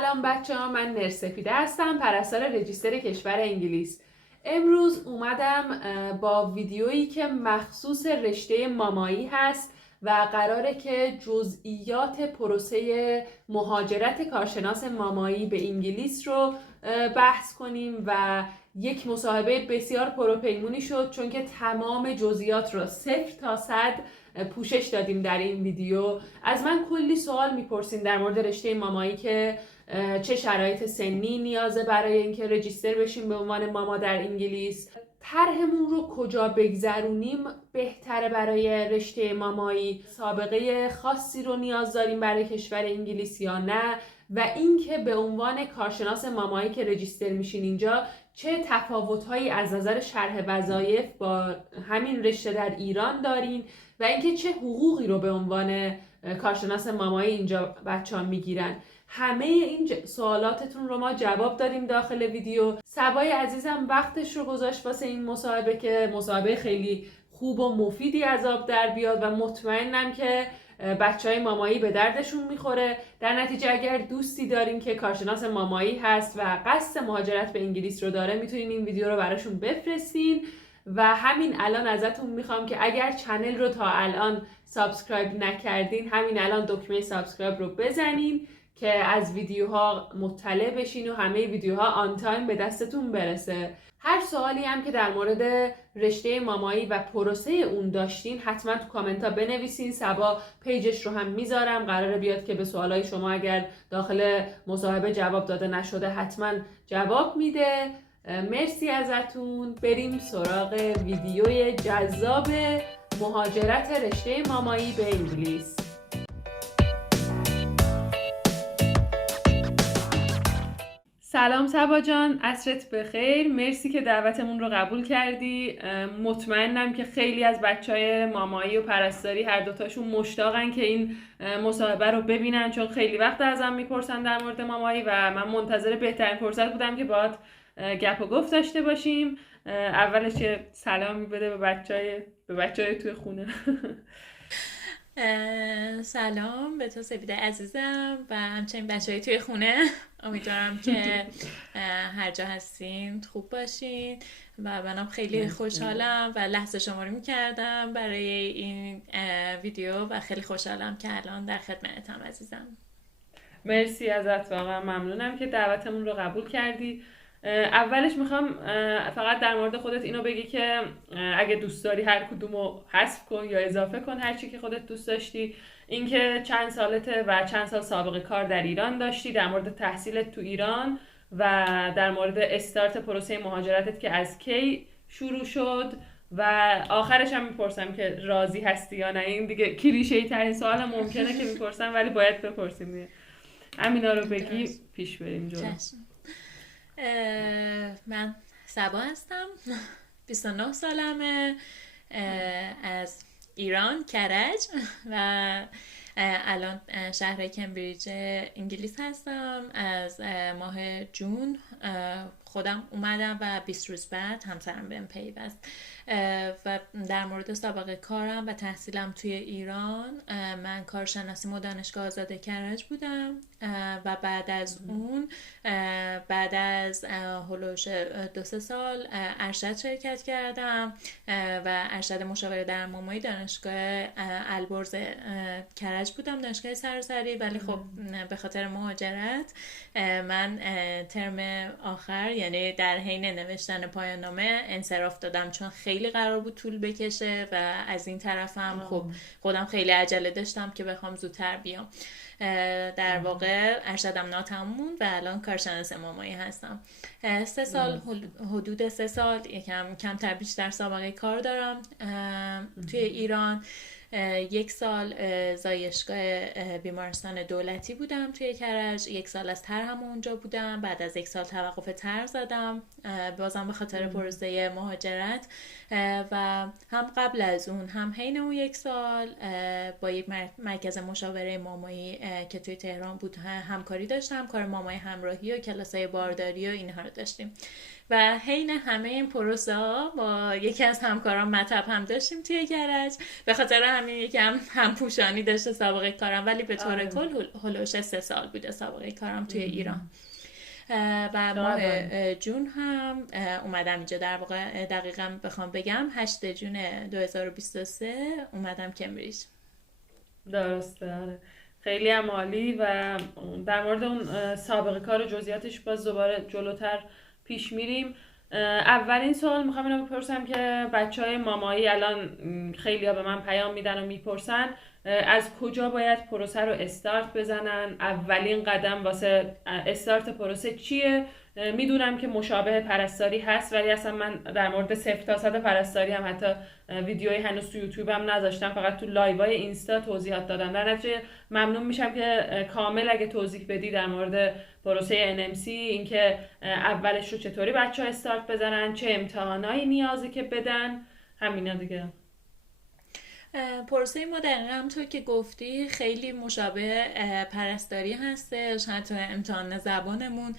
سلام بچه‌ها، من نرسفیده هستم، پرستار رجیستر کشور انگلیس. امروز اومدم با ویدیویی که مخصوص رشته مامایی هست و قراره که جزئیات پروسه مهاجرت کارشناس مامایی به انگلیس رو بحث کنیم و یک مصاحبه بسیار پروپیمونی شد، چون که تمام جزئیات رو 0 تا 100 پوشش دادیم در این ویدیو. از من کلی سوال میپرسین در مورد رشته مامایی که چه شرایط سنی نیازه برای اینکه رجیستر بشیم به عنوان ماما در انگلیس، طرحمون رو کجا بگذرونیم بهتره برای رشته مامایی، سابقه خاصی رو نیاز داریم برای کشور انگلیس یا نه، و اینکه به عنوان کارشناس مامایی که رجیستر میشین اینجا چه تفاوت‌هایی از نظر شرح وظایف با همین رشته در ایران دارین و اینکه چه حقوقی رو به عنوان کارشناس مامایی اینجا بچه‌ها میگیرن. همه این سوالاتتون رو ما جواب دادیم داخل ویدیو. سبای عزیزم وقتش رو گذاشت واسه این مصاحبه که مصاحبه خیلی خوب و مفیدی از آب در بیاد و مطمئنم که بچهای مامایی به دردشون میخوره. در نتیجه اگر دوستی دارین که کارشناس مامایی هست و قصد مهاجرت به انگلیس رو داره، میتونین این ویدیو رو براشون بفرستین. و همین الان ازتون میخوام که اگر چنل رو تا الان سابسکرایب نکردین، همین الان دکمه سابسکرایب رو بزنین که از ویدیوها مطلع بشین و همه ویدیوها آن تایم به دستتون برسه. هر سوالی هم که در مورد رشته مامایی و پروسه اون داشتین حتما تو کامنت ها بنویسین. سبا پیجش رو هم میذارم، قراره بیاد که به سوالای شما اگر داخل مصاحبه جواب داده نشده حتما جواب میده. مرسی ازتون. بریم سراغ ویدیوی جذاب مهاجرت رشته مامایی به انگلیس. سلام سبا جان، عصرت بخیر. مرسی که دعوتمون رو قبول کردی. مطمئنم که خیلی از بچهای مامایی و پرستاری هر دوتاشون مشتاقن که این مصاحبه رو ببینن، چون خیلی وقت ازم میپرسن در مورد مامایی و من منتظر بهترین فرصت بودم که باهات گپ و گفت داشته باشیم. اولش یه سلامی بده به بچهای توی خونه. سلام به تو سپیده عزیزم و همچنین بچه‌های توی خونه. امیدوارم که هر جا هستین خوب باشین و منم خیلی خوشحالم و لحظه شماری میکردم برای این ویدیو و خیلی خوشحالم که الان در خدمتم عزیزم. مرسی ازت، واقعا ممنونم که دعوتمون رو قبول کردی. اولش میخوام فقط در مورد خودت اینو بگی که اگه دوست داری هر کدومو حذف کن یا اضافه کن، هر چی که خودت دوست داشتی. اینکه چند سالته و چند سال سابقه کار در ایران داشتی، در مورد تحصیلت تو ایران و در مورد استارت پروسه مهاجرتت که از کی شروع شد و آخرش هم میپرسم که راضی هستی یا نه. این دیگه کلیشه‌ای ترین سوال ممکنه که میپرسم ولی باید بپرسیم. همینا رو بگی پیش بریم جلو. من سبا هستم، 29 سالمه، از ایران کرج و الان شهر کمبریج انگلیس هستم. از ماه جون خودم اومدم و 20 روز بعد همسرم بهم پیوست. و در مورد سابقه کارم و تحصیلم توی ایران، من کارشناسی دانشگاه آزاد کرج بودم و بعد از اون بعد از هلوش 2-3 سال ارشد شرکت کردم و ارشد مشاوره در مامایی دانشگاه البرز کرج بودم، دانشگاه سراسری. ولی خب به خاطر مهاجرت من ترم آخر، یعنی در حین نوشتن پایان نامه، انصراف دادم چون خیلی قرار بود طول بکشه و از این طرفم خب خودم خیلی عجله داشتم که بخوام زودتر بیام. در واقع ارشدم ناتموم و الان کارشناس مامایی هستم. 3 سال، حدود 3 سال، یکم کمتر بیشتر سابقه کار دارم توی ایران. 1 سال زایشگاه بیمارستان دولتی بودم توی کرج، 1 سال از طرحم اونجا بودم. بعد از 1 سال توقف طرح زدم، بازم به خاطر پروسه مهاجرت. و هم قبل از اون هم حین اون 1 سال با یک مرکز مشاوره مامایی که توی تهران بود همکاری داشتم. کار مامایی همراهی و کلاسای بارداری و اینها رو داشتیم و حین همه این پروسه ها با یکی از همکاران مطب هم داشتیم توی کرج. به خاطر همین همین یکم همپوشانی داشته سابقه کارم، ولی به طور کل هلوش 3 سال بوده سابقه کارم توی ایران. و ماه جون هم اومدم اینجا. در واقع دقیقا بخوام بگم 8 جون 2023 اومدم کمبریج. درسته. آره خیلی هم عالی. و در مورد اون سابقه کار و جزئیاتش باز دوباره جلوتر پیش میریم. اولین سوال میخوام اینو بپرسم که بچهای مامایی الان خیلی ها به من پیام میدن و میپرسن از کجا باید پروسه رو استارت بزنن، اولین قدم واسه استارت پروسه چیه. میدونم که مشابه پرستاری هست، ولی اصلا من در مورد 0 تا 100 پرستاری هم حتی ویدیوی هنوز تو یوتیوب هم نذاشتم، فقط تو لایوهای اینستا توضیحات دادم. در نتیجه ممنون میشم که کامل اگه توضیح بدی در مورد پروسه NMC، اینکه اولش رو چطوری بچه‌ها استارت بزنن، چه امتحانایی نیازه که بدن، همینا دیگه. پروسه ما دقیقا همونطور که گفتی خیلی مشابه پرستاری هستش، حتی امتحان زبانمون.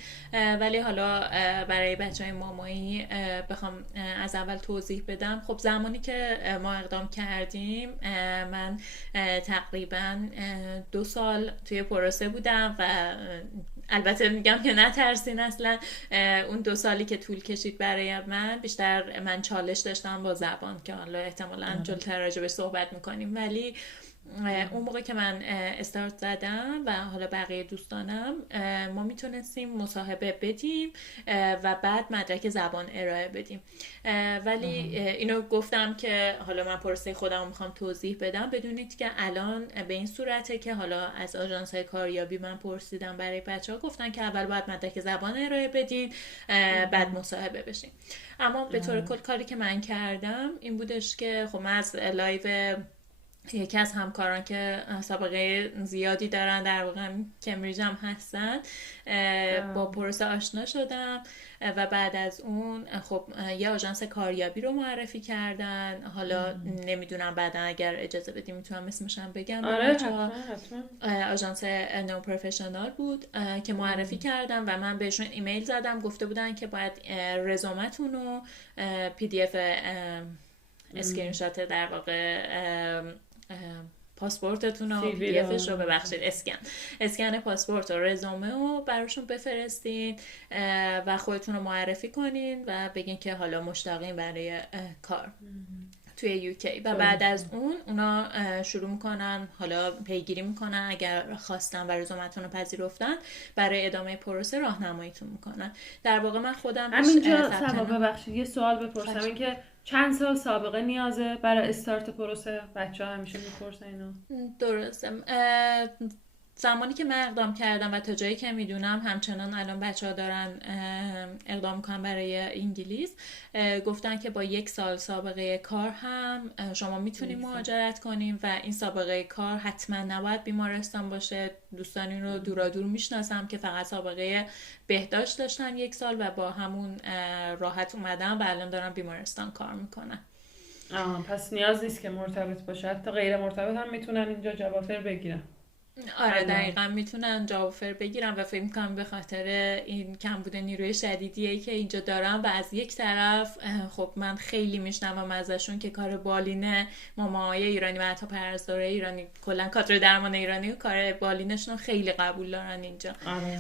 ولی حالا برای بچهای مامایی بخوام از اول توضیح بدم، خب زمانی که ما اقدام کردیم من تقریبا 2 سال توی پروسه بودم و البته میگم که نترسین اصلا. اون 2 سالی که طول کشید برای من بیشتر من چالش داشتم با زبان که حالا احتمالاً جلوتر راجعش صحبت میکنیم، ولی اون موقع که من استارت زدم و حالا بقیه دوستانم ما میتونستیم مصاحبه بدیم و بعد مدرک زبان ارائه بدیم. ولی اینو گفتم که حالا من پروسه خودم میخوام توضیح بدم، بدونید که الان به این صورته که حالا از آژانس‌های کاریابی من پرسیدم برای بچه‌ها، گفتن که اول باید مدرک زبان ارائه بدین بعد مصاحبه بشین. اما به طور کل کاری که من کردم این بودش که خب من از لایو یکی از همکاران که سابقه زیادی دارن در واقع کمبریج هم هستن با پروسه آشنا شدم و بعد از اون خب یه آژانس کاریابی رو معرفی کردن. حالا نمیدونم بعدا اگر اجازه بدیم میتونم اسمش هم بگم. آره حتما. آژانس نو پروفشنال بود که معرفی کردم و من بهشون ایمیل زدم، گفته بودن که باید رزومتون رو PDF اسکرین شات در واقع پاسپورتتون رو PDFش رو ببخشید اسکن پاسپورت و رزومه رو براشون بفرستین و خودتون رو معرفی کنین و بگین که حالا مشتاقین برای کار توی یوکی و بعد از اون اونا شروع میکنن حالا پیگیری میکنن، اگر خواستن و رزومتون رو پذیرفتن برای ادامه پروسه راهنماییتون میکنن. در واقع من خودم همینجا ببخشید یه سوال بپرسم، این که چند سال سابقه نیازه برای استارت پروسه؟ بچه‌ها همیشه میپرسن اینو. درسته. زمانی که من اقدام کردم و تا جایی که میدونم همچنان الان بچه‌ها دارن اقدام میکنن برای انگلیس، گفتن که با 1 سال سابقه کار هم شما میتونید مهاجرت کنیم و این سابقه کار حتما نباید بیمارستان باشه. دوستانی رو دورادور میشناسم که فقط سابقه بهداشت داشتن 1 سال و با همون راحت اومدن و الان دارن بیمارستان کار میکنن. پس نیاز نیست که مرتبط باشه، حتی غیر مرتبط هم میتونن اینجا جاب آفر بگیرن. آره دقیقا میتونن جاب آفر بگیرن و فکر می‌کنم به خاطر این کمبود نیروی شدیدیه که اینجا دارن و از یک طرف خب من خیلی میشنوم ازشون که کار بالین ماماهای ایرانی و حتی پرستارای ایرانی کلا کادر درمان ایرانی و کار بالینشون خیلی قبول دارن اینجا. آره.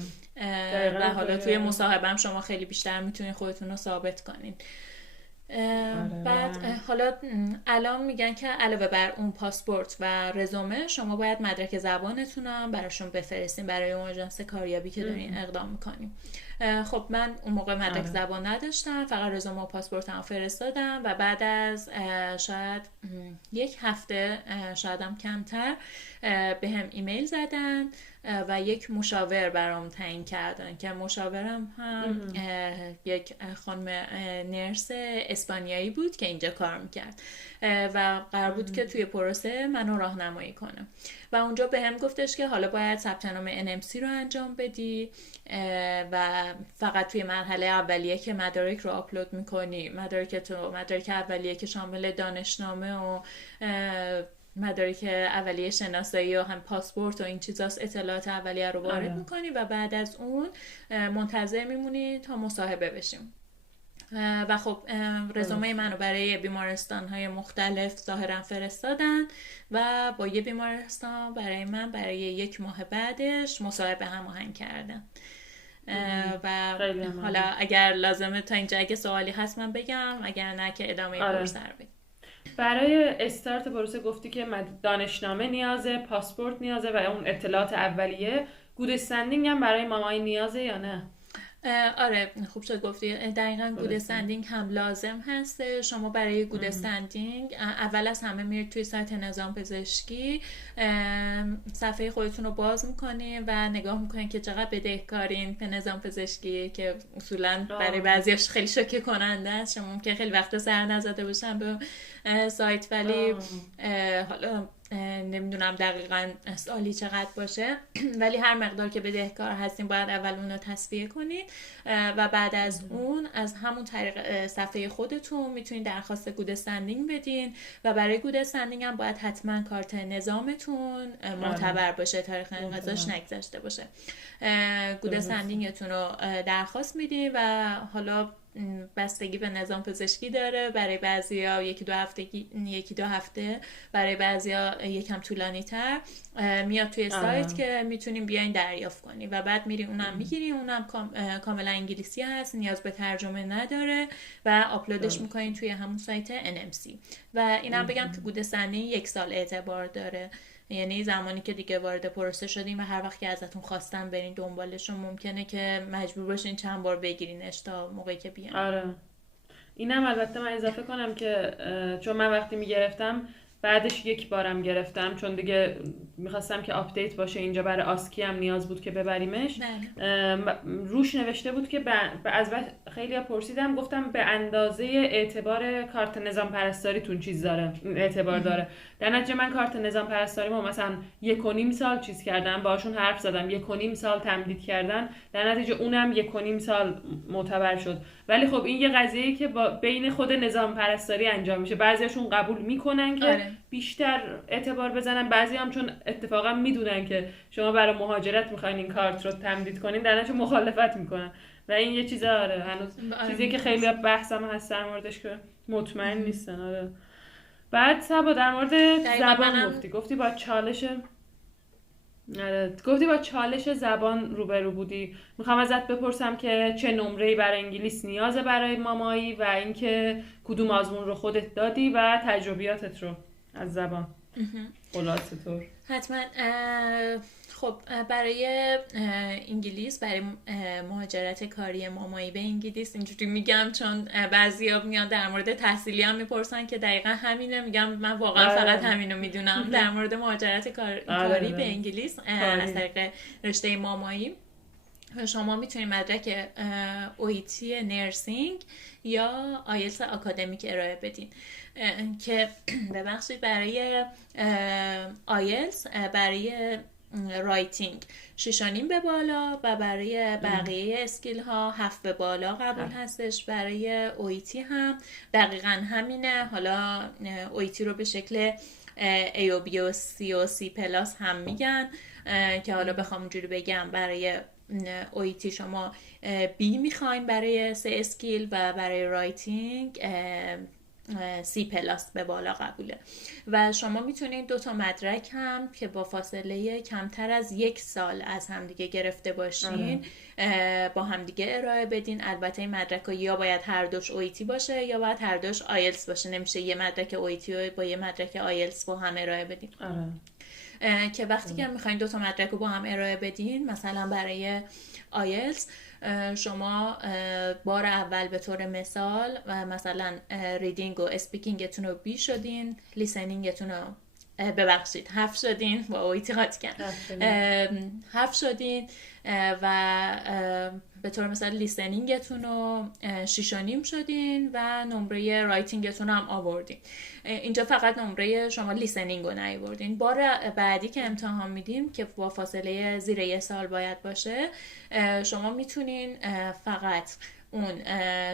و حالا توی مصاحبه هم شما خیلی بیشتر میتونین خودتون رو ثابت کنین. بعد حالا الان میگن که علاوه بر اون پاسپورت و رزومه شما باید مدرک زبانتون هم براشون بفرستین برای اون آژانس کاریابی که دارین اقدام میکنیم. خب من اون موقع مدرک زبان نداشتم، فقط رزومه و پاسپورت هم فرستادم و بعد از شاید 1 هفته شاید هم کمتر به هم ایمیل زدن و یک مشاور برام تعیین کردن که مشاورم هم یک خانم نرس اسپانیایی بود که اینجا کار میکرد و قرار بود که توی پروسه منو راهنمایی کنه و اونجا به هم گفتش که حالا باید ثبت نام NMC رو انجام بدی و فقط توی مرحله اولیه که مدارک رو آپلود میکنی، مدارک اولیه که شامل دانشنامه و مدارک اولیه شناسایی و هم پاسپورت و این چیزاست، اطلاعات اولیه رو وارد میکنی و بعد از اون منتظر میمونی تا مصاحبه بشیم. و خب رزومه منو برای بیمارستان‌های مختلف ظاهرا فرستادن و با یه بیمارستان برای من برای 1 ماه بعدش مصاحبه هماهنگ کردن. و حالا اگر لازمه تا اینجا اگه سوالی هست من بگم، اگر نه که ادامه پروسه رو بگم. برای استارت پروسه گفتی که دانشنامه نیازه، پاسپورت نیازه و اون اطلاعات اولیه. گود استندینگ هم برای مامایی نیازه یا نه؟ آره خوب شد گفتی. دقیقاً گود استندینگ هم لازم هست. شما برای گود استندینگ اول از همه میرید توی سایت نظام پزشکی، صفحه خودتون رو باز میکنین و نگاه میکنین که چقدر بدهکارین به نظام پزشکی، که اصولاً برای بعضیاش خیلی شوکه کننده است. شما ممکن خیلی وقتا سر نزده باشن به سایت، ولی حالا نمیدونم دقیقاً سالی چقدر باشه، ولی هر مقدار که بدهکار هستین باید اول اون رو تصفیه کنید و بعد از اون از همون طریق صفحه خودتون میتونید درخواست گود استندینگ بدین و برای گود استندینگ هم باید حتما کارت نظامتون معتبر باشه، تاریخ انقضاش نگذشته باشه. گود استندینگتون رو درخواست میدین و حالا بستگی به نظام پزشکی داره. برای بعضیا یکی دو هفته، برای بعضیا یکم طولانی تر میاد توی سایت که میتونیم بیاین دریافت کنی و بعد میری اونم میگیری. اونم کاملا انگلیسی هست، نیاز به ترجمه نداره و آپلودش میکنین توی همون سایت NMC. و اینم بگم که گود استندینگ 1 سال اعتبار داره، یعنی زمانی که دیگه وارد پروسه شدین و هر وقت که ازتون خواستن برین دنبالشون ممکنه که مجبور باشین چند بار بگیرینش تا موقعی که بیان. آره اینم البته من اضافه کنم که چون من وقتی میگرفتم بعدش 1 بارم گرفتم، چون دیگه میخواستم که آپدیت باشه اینجا، برای آسکی هم نیاز بود که ببریمش. روش نوشته بود که از خیلی پرسیدم، گفتم به اندازه اعتبار کارت نظام پرستاریتون چیز داره، اعتبار داره. در نتیجه من کارت نظام پرستاریمو مثلا 1.5 سال چیز کردم، باشون حرف زدم، 1.5 سال تمدید کردن، در نتیجه اونم 1.5 سال معتبر شد. ولی خب این یه قضیه‌ای که بین خود نظام پرستاری انجام میشه. بعضیاشون قبول میکنن که بیشتر اعتبار بزنن، بعضی هم چون اتفاقا میدونن که شما برای مهاجرت میخواین این کارت رو تمدید کنین در نتیجه مخالفت میکنن و این یه چیزه. آره هنوز چیزی که خیلی بحثم هست در موردش که مطمئن نیستن. آره بعد سبا در مورد زبان گفتی با چالش زبان روبرو بودی. میخوام ازت بپرسم که چه نمره‌ای برای انگلیس نیازه برای مامایی و اینکه کدوم آزمون رو خودت دادی و تجربیاتت رو از زبان خلاصه طور. حتما. خب برای انگلیس، برای مهاجرت کاری مامایی به انگلیس اینجوری میگم چون بعضیا میان در مورد تحصیلی هم میپرسن که دقیقا همینه، میگم من واقعا فقط همینو میدونم. در مورد مهاجرت کاری به انگلیس از طریق رشته مامایی شما میتونید مدرک OET نرسینگ یا آیلتس آکادمیک ارائه بدین که ببخشید برای آیلتس برای رایتینگ 6.5 به بالا و برای بقیه اسکیل ها 7 به بالا قبول هستش. برای OET هم دقیقا همینه. حالا OET رو به شکل AOB و C و C پلاس هم میگن که حالا بخوام اونجوری بگم برای OET شما B میخواین برای 3 اسکیل و برای رایتینگ C پلاس به بالا قبوله. و شما میتونید 2 تا مدرک هم که با فاصله کمتر از 1 سال از همدیگه گرفته باشین با همدیگه ارائه بدین. البته این مدرک ها یا باید هر دوش OET باشه یا باید هر دوش آیلتس باشه، نمیشه یه مدرک OET با یه مدرک آیلتس با هم ارائه بدین. که وقتی که میخواین 2 تا مدرک رو با هم ارائه بدین، مثلا برای آیلتس شما بار اول به طور مثال مثلا ریدینگ و اسپیکینگتون رو B شدین، لیسنینگتون رو ببخشید 7 شدین، با اویتی قاطی کردم 7 شدین و به طور مثال لیسنینگتون رو 6.5 شدین و نمره رایتینگتون هم آوردین. اینجا فقط نمره شما لیسنینگ رو نیاوردین. بار بعدی که امتحان میدیم که با فاصله زیر 1 سال باید باشه، شما میتونین فقط اون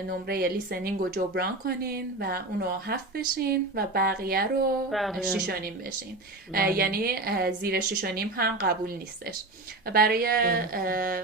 نمره لیسنینگ رو جبران کنین و اونو 7 بشین و بقیه رو 6.5 بشین. یعنی زیر 6.5 هم قبول نیستش. و برای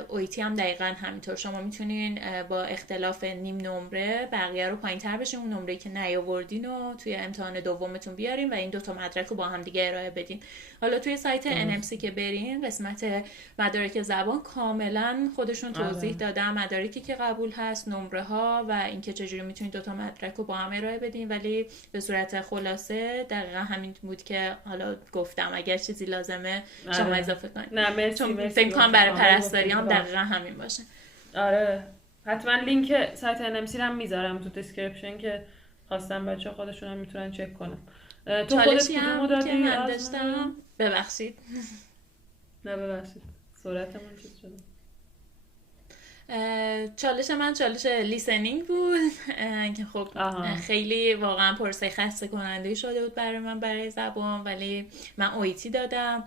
اویتی هم دقیقا همینطور، شما میتونین با اختلاف نیم نمره بقیه رو پایین تر بشین، اون نمره که نیاوردین رو توی امتحان دومتون بیارین و این دوتا مدرک رو با هم دیگه ارائه بدین. حالا توی سایت NMC که برین قسمت مدارک زبان کاملا خودشون توضیح دادن مدارکی که قبول هست، نمره ها و اینکه چجوری میتونید دوتا مدرک رو با هم ارائه بدین. ولی به صورت خلاصه دقیقا همین بود که حالا گفتم، اگر چیزی لازمه شما اضافه کنید. نه مرسی، چون فکر کنم برای پرستاری هم دقیقا همین باشه. آره حتما لینک سایت NMC رو هم میذارم تو دیسکریپشن که خواستم بچه خودشون هم میتونن چک کنم. تو خودت کدومو دادی؟ که من داشتم ببخشید نه ببخشید سرعتمون چیز شده. چالش من چالش لیسنینگ بود که خب خیلی واقعا پرسه خسته کننده شده بود برای من برای زبان، ولی من اویتی دادم.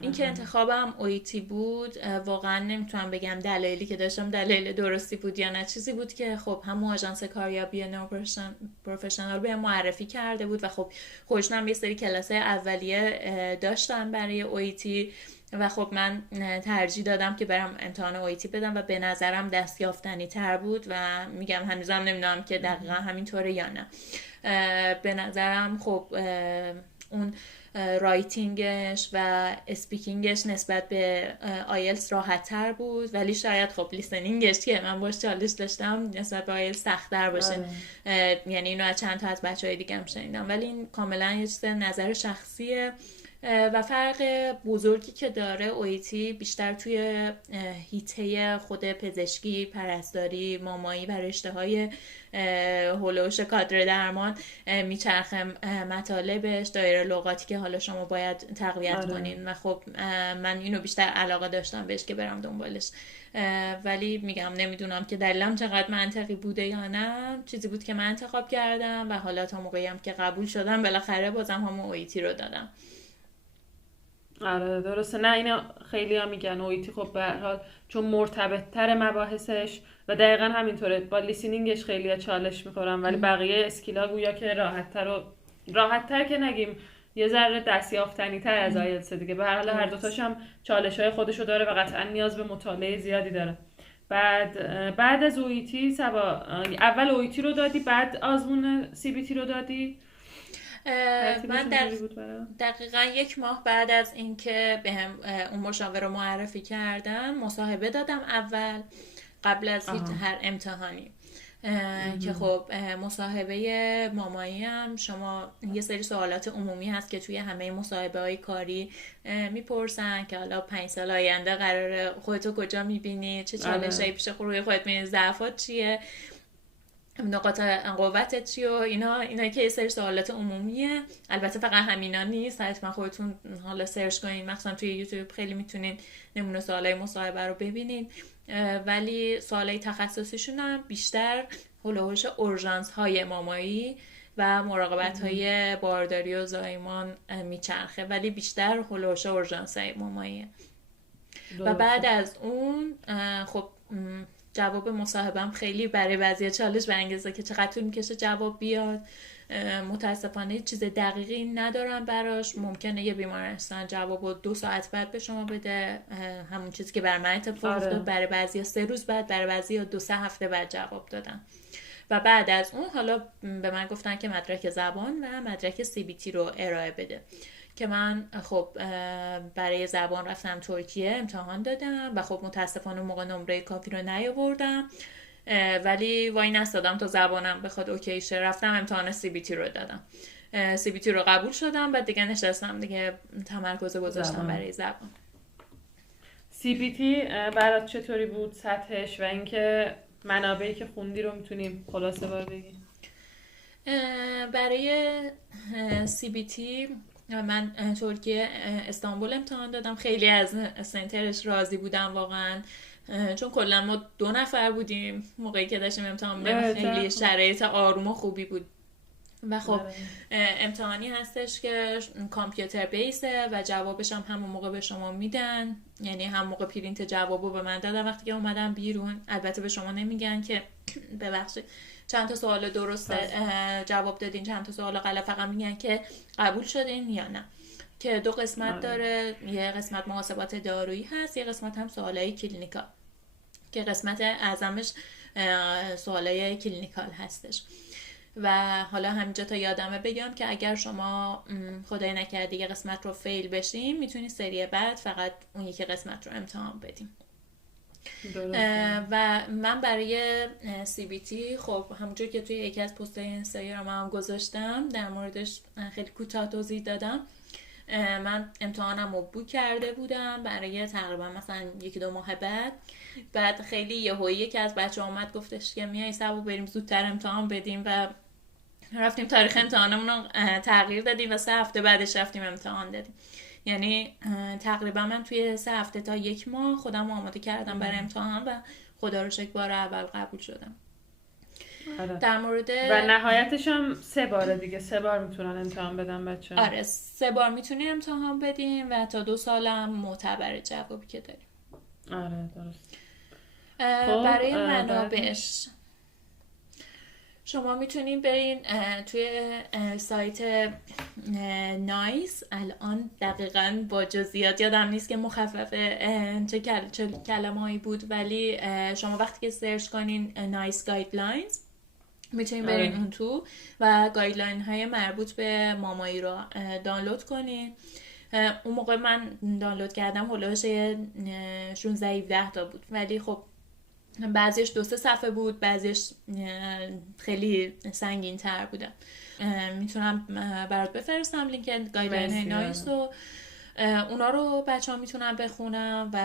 این که انتخابم اویتی بود واقعا نمیتونم بگم دلایلی که داشتم دلیل درستی بود یا نه، چیزی بود که خب هم آژانس کاریابی پروفشنال به معرفی کرده بود و خب خودشون هم یه سری کلاسای اولیه داشتن برای اویتی و خب من ترجیح دادم که برم امتحان اویتی بدم و به نظرم دستیافتنی تر بود و میگم هنوزم نمیدونم که دقیقا همینطوره یا نه. به نظرم خب اون رایتینگش و اسپیکینگش نسبت به آیلتس راحت تر بود، ولی شاید خب لیسنینگش که من باش چالش داشتم نسبت به آیلتس سخت تر باشه. یعنی اینو از چند تا از بچهای دیگه هم شنیدم، ولی این کاملا یه چیز نظر شخصیه و فرق بزرگی که داره اویتی بیشتر توی هیته خود پزشکی، پرستاری، مامایی و رشته‌های هولوش کادر درمان میچرخه مطالبش، دایره لغاتی که حالا شما باید تقویت کنین و خب من اینو بیشتر علاقه داشتم بهش که برم دنبالش. ولی میگم نمیدونم که دلیلم چقدر منطقی بوده یا نه، چیزی بود که من انتخاب کردم و حالا تا موقعی هم که قبول شدم بالاخره بازم همون اویتی رو دادم. آره درسته. نه اینا خیلی ها میگن اویتی خب به هر حال چون مرتبط تر مباحثش و دقیقا همینطوره، با لیسینینگش خیلی ها چالش میخورن ولی بقیه اسکیلا گویا که راحت تر که نگیم یه ذره دستیافتنی تر از آیلتس دیگه. به هر حال هر دوتاش هم چالش های خودشو داره و قطعا نیاز به مطالعه زیادی داره. بعد از اویتی اول اویتی رو دادی بعد آزمون CBT رو دادی؟ من دقیقا 1 ماه بعد از اینکه بهم اون مشاور رو معرفی کردم مصاحبه دادم اول قبل از هر امتحانی که خب مصاحبه مامایی هم شما یه سری سوالات عمومی هست که توی همه مصاحبه های کاری میپرسن که حالا 5 سال آینده قراره خودتو کجا میبینی، چه چالشایی پیش روی خودت میبینی، ضعفات چیه، نقاط قوتت چی و اینا که یه سری سوالات عمومیه. البته فقط همینا نیست، حتما خودتون حالا سرچ کنین، مثلا توی یوتیوب خیلی میتونین نمونه سوالای مصاحبه رو ببینین، ولی سوالای تخصصیشون هم بیشتر هولوش اورژانس های مامایی و مراقبت های بارداری و زایمان میچرخه، ولی بیشتر هولوش اورژانس های ماماییه. و بعد از اون خب جواب مصاحبه‌ام خیلی برای بعضی چالش برانگیزه که چقدر طول میکشه جواب بیاد. متاسفانه چیز دقیقی ندارم براش، ممکنه یه بیمارستان جوابو 2 ساعت بعد به شما بده، همون چیزی که برای من اتفاق افتاد، برای بعضیا 3 روز بعد، برای بعضیا 2-3 هفته بعد جواب دادن. و بعد از اون حالا به من گفتن که مدرک زبان و مدرک CBT رو ارائه بده که من خب برای زبان رفتم ترکیه امتحان دادم و خب متاسفانه موقع نمره کافی رو نیاوردم، ولی وای نستادم تا زبانم بخواد اوکی شه، رفتم امتحان CBT رو دادم. CBT رو قبول شدم و دیگه نشستم دیگه تمرکز گذاشتم برای زبان. CBT برات چطوری بود سطحش و اینکه منابعی که خوندی رو میتونیم خلاصه بگی؟ برای CBT من ترکیه استانبول امتحان دادم، خیلی از سنترش راضی بودم واقعا، چون کلا ما 2 نفر بودیم موقعی که داشتیم امتحان میدادیم، خیلی شرایط آروم و خوبی بود و خب امتحانی هستش که کامپیوتر بیسه و جوابش هم همون موقع به شما میدن، یعنی هم موقع پرینت جوابو به من دادن وقتی که اومدم بیرون. البته به شما نمیگن که ببخشید چند تا سوال درست جواب دادین، چند تا سوال غلط، فقط میگن که قبول شدین یا نه. که دو قسمت داره، یه قسمت محاسبات دارویی هست، یه قسمت هم سوالای کلینیکال که قسمت اعظمش سوالای کلینیکال هستش. و حالا همینجا تا یادمه بگم که اگر شما خدای نکرده یه قسمت رو فیل بشیم میتونی سری بعد فقط اون یکی قسمت رو امتحان بدیم. و من برای CBT خب همونجور که توی یکی از پست‌های اینستاگرام هم گذاشتم در موردش خیلی کوتاه توضیح دادم. من امتحانم رو بوک کرده بودم برای تقریبا مثلا 1-2 ماه بعد خیلی یهویی یکی از بچه‌ها اومد گفتش که میای صبح بریم زودتر امتحان بدیم و رفتیم تاریخ امتحانمون رو تغییر دادیم و 3 هفته بعدش رفتیم امتحان دادیم. یعنی تقریبا من توی 3 هفته تا 1 ماه خودم آماده کردم برای امتحان و خدا رو شکر بار اول قبول شدم. در مورد و نهایتش هم 3 باره دیگه، 3 بار میتونن امتحان بدن بچه. آره 3 بار میتونیم امتحان بدیم و تا 2 سال هم معتبر جوابی که داریم. آره درست. برای منابعش شما میتونین برین توی سایت نایس. الان دقیقاً با جزئیات یادم نیست که مخفف چه کلمه‌ای بود، ولی شما وقتی که سرچ کنین نایس گایدلاینز میتونین برین اون تو و گایدلاین های مربوط به مامایی رو دانلود کنین. اون موقع من دانلود کردم هولوش 16-17 تا بود، ولی خب بعضیش 2-3 صفحه بود، بعضیش خیلی سنگین تر بودن. میتونم برات بفرستم لینک گایدلاین های نایس و اونا رو بچه ها میتونن بخونن و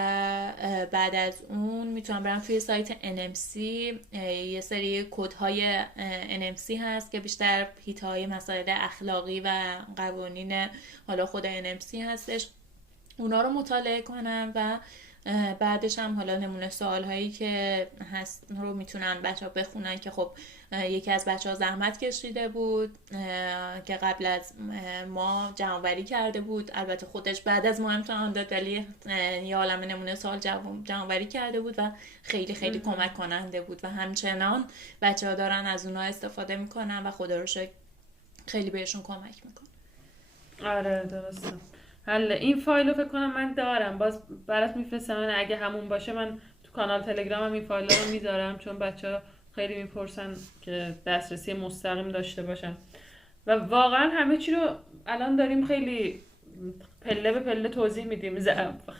بعد از اون میتونن برن توی سایت NMC. یه سری کدهای NMC هست که بیشتر هیتهای مسائل اخلاقی و قوانین حالا خود NMC هستش، اونا رو مطالعه کنن و بعدش هم حالا نمونه سوال هایی که هست رو میتونن بچه ها بخونن که خب یکی از بچه ها زحمت کشیده بود که قبل از ما جمع‌آوری کرده بود، البته خودش بعد از ما امتحان داد ولی یه عالمه نمونه سوال جمع‌آوری کرده بود و خیلی خیلی کمک کننده بود و همچنان بچه ها دارن از اونها استفاده میکنن و خدا رو شکر خیلی بهشون کمک میکنه. آره درسته. حالا این فایل رو فکر کنم من دارم، باز برات میفرستم، اگه همون باشه من تو کانال تلگرامم این فایل رو میذارم، چون بچه‌ها خیلی میپرسن که دسترسی مستقیم داشته باشن و واقعا همه چی رو الان داریم خیلی پله به پله توضیح میدیم.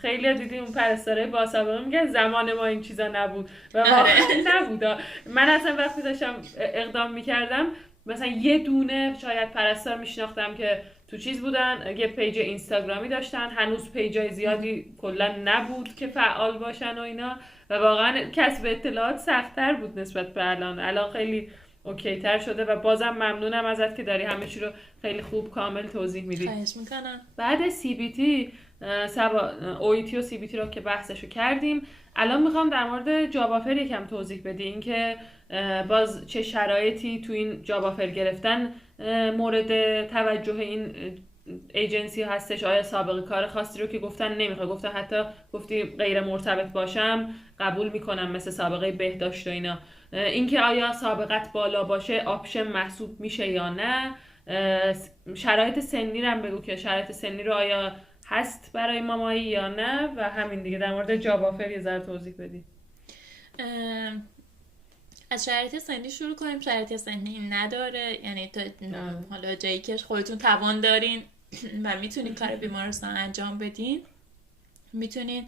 خیلی دیدیم اون پرستارای با سابقه میگن زمان ما این چیزا نبود و واقعا نبود. من اصلا وقتی داشتم اقدام میکردم مثلا یه دونه شاید پرستار میشناختم که تو چیز بودن، یه پیج اینستاگرامی داشتن، هنوز پیجای زیادی کلا نبود که فعال باشن و اینا و واقعا کسب اطلاعات سخت‌تر بود نسبت به الان خیلی اوکی تر شده و بازم ممنونم ازت که داری همه چی رو خیلی خوب کامل توضیح میدی. خواهش میکنم. بعد CBT OET و CBT رو که بحثشو کردیم، الان میخوام در مورد جاب آفر یکم توضیح بدی، این که باز چه شرایطی تو این جاب آفر گرفتن مورد توجه این ایجنسی هستش. آیا سابقه کار خاصی رو که گفتن نمیخواد، گفتن حتی گفتی غیر مرتبط باشم قبول میکنم مثل سابقه بهداشت و اینا، اینکه آیا سابقت بالا باشه آپشن محسوب میشه یا نه، شرایط سنی رو هم بگو که شرایط سنی رو آیا هست برای مامایی یا نه و همین دیگه در مورد جاب آفر یه ذره توضیح بدی. از شرایط سنی شروع کنیم. شرایط سنی نداره، یعنی تا حالا جایی که خودتون توان دارین و میتونین کار بیمارستان انجام بدین میتونین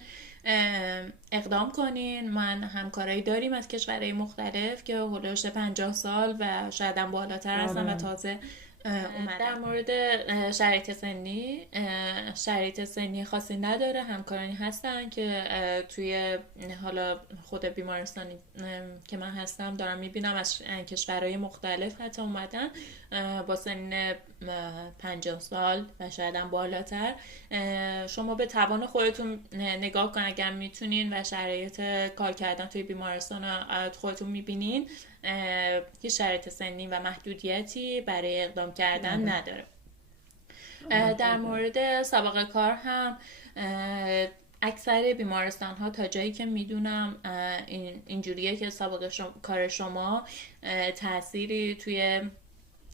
اقدام کنین. من همکارایی داریم از کشورهای مختلف که هولوش 50 سال و شاید هم بالاتر هستن و تازه اومدن. در مورد شرایط سنی خاصی نداره. همکارانی هستن که توی حالا خود بیمارستانی که من هستم دارم میبینم از کشورهای مختلف حتی اومدن با سن 50 سال و شاید هم بالاتر. شما به توان خودتون نگاه کن، اگر میتونین و شرایط کار کردن توی بیمارستان خودتون میبینین هیچ شرایط سنی و محدودیتی برای اقدام کردن نداره. در مورد سابقه کار هم اکثر بیمارستان ها تا جایی که میدونم اینجوریه که سابقه کار شما تأثیری توی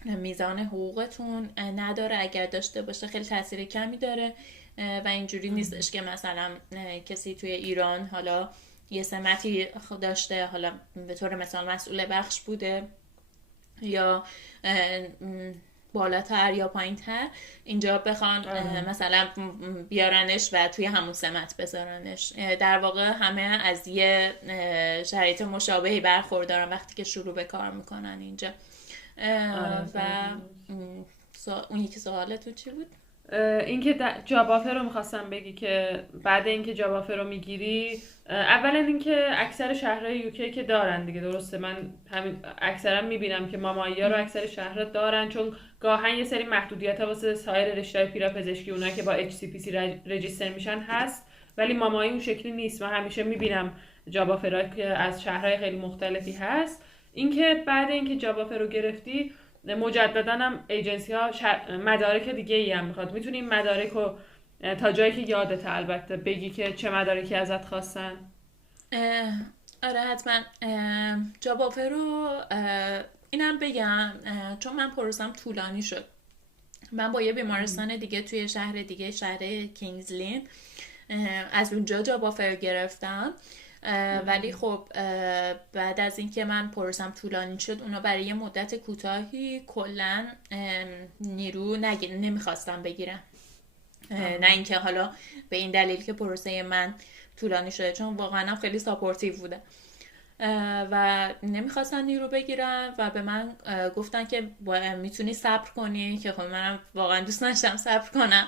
میزان حقوقتون نداره، اگر داشته باشه خیلی تأثیر کمی داره و اینجوری نیستش که مثلا کسی توی ایران حالا یه سمتی داشته، حالا به طور مثال مسئول بخش بوده یا بالاتر یا پایین‌تر، اینجا بخوان مثلا بیارنش و توی همون سمت بذارنش. در واقع همه از یه شرایط مشابهی برخوردارن وقتی که شروع به کار میکنن اینجا. و اون یکی سوالتون چی بود؟ اینکه جاب آفر رو میخواستم بگی که بعد اینکه جاب آفر رو میگیری، اولا اینکه اکثر شهرهای یوکی که دارن دیگه، درسته؟ من همین اکثرا میبینم که مامایی‌ها رو اکثر شهرها دارن، چون گاهن یه سری محدودیت‌ها واسه سایر رشته‌های پیراپزشکی اونایی که با HCPC رجیستر میشن هست، ولی مامایی اون شکلی نیست. من همیشه میبینم جاب آفرها که از شهرهای خیلی مختلفی هست. اینکه بعد اینکه جاب آفر رو گرفتی مجددا هم ایجنسی ها مدارک دیگه ای هم میخواد. میتونی این مدارک رو تا جایی که یادت البته بگی که چه مدارکی ازت خواستن؟ آره حتما. جاب آفر رو اینم بگم، چون من پروسم طولانی شد. من با یه بیمارستان دیگه توی شهر دیگه، شهر کینگزلین، از اونجا جاب آفر گرفتم. ولی خب بعد از اینکه من پروسم طولانی شد، اونا برای یه مدت کوتاهی کلا نیرو نمیخواستم بگیرن. نه اینکه حالا به این دلیل که پروسه من طولانی شده، چون واقعا خیلی ساپورتیو بوده و نمیخواستن نیرو بگیرن و به من گفتن که میتونی صبر کنی، که خب منم واقعا دوست داشتم صبر کنم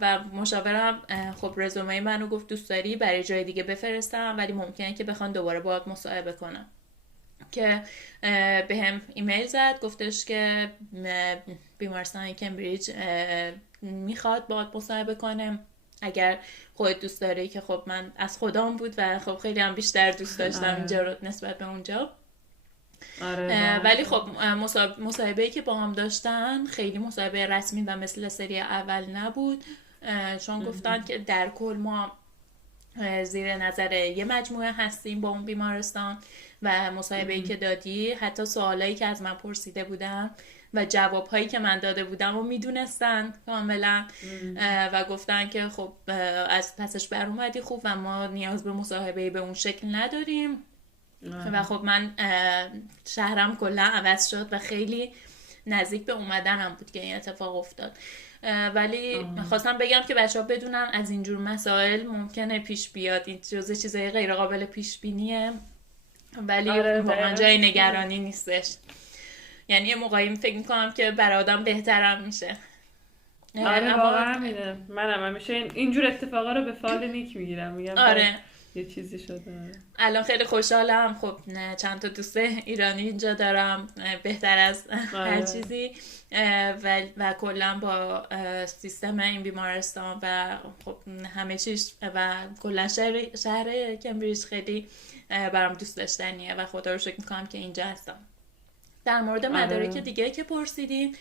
و مشاورم خب رزومه منو گفت دوست داری برای جای دیگه بفرستم، ولی ممکنه که بخوان دوباره باهات مصاحبه کنم. که به هم ایمیل زد، گفتش که بیمارستان کمبریج میخواد باهات مصاحبه کنه اگر خودت دوست داری، که خب من از خودم بود و خب خیلی هم بیشتر دوست داشتم اینجا رو نسبت به اونجا. ولی خب مصاحبه‌ای که با هم داشتن خیلی مصاحبه رسمی و مثل سری اول نبود، چون گفتن که در کل ما زیر نظر یه مجموعه هستیم با اون بیمارستان و مصاحبه‌ای که دادی، حتی سوالایی که از من پرسیده بودن و جوابهایی که من داده بودم و میدونستن کاملا و گفتن که خب از پسش بر اومدی خوب و ما نیاز به مصاحبه‌ای به اون شکل نداریم. و خب من شهرم کلا عوض شد و خیلی نزدیک به اومدنم بود که این اتفاق افتاد. ولی خواستم بگم که بچه‌ها بدونن از اینجور مسائل ممکنه پیش بیاد، این جزء چیزای غیر قابل پیش بینیه، ولی واقعا جای نگرانی نیستش. یعنی یه موقعی فکر میکنم که برای آدم بهترم میشه. آره واقعا همینه. منم همیشه اینجور اتفاقا رو به فال نیک میگیرم، میگم آره یه چیزی شده. الان خیلی خوشحالم، خب چند تا دوست ایرانی اینجا دارم، بهتر از هر چیزی و کلا با سیستم این بیمارستان و خب همه چیز و کلا شهر کمبریج خیلی برام دوست داشتنیه و خدا رو شکر میکنم که اینجا هستم. در مورد مدارک دیگه که پرسیدین،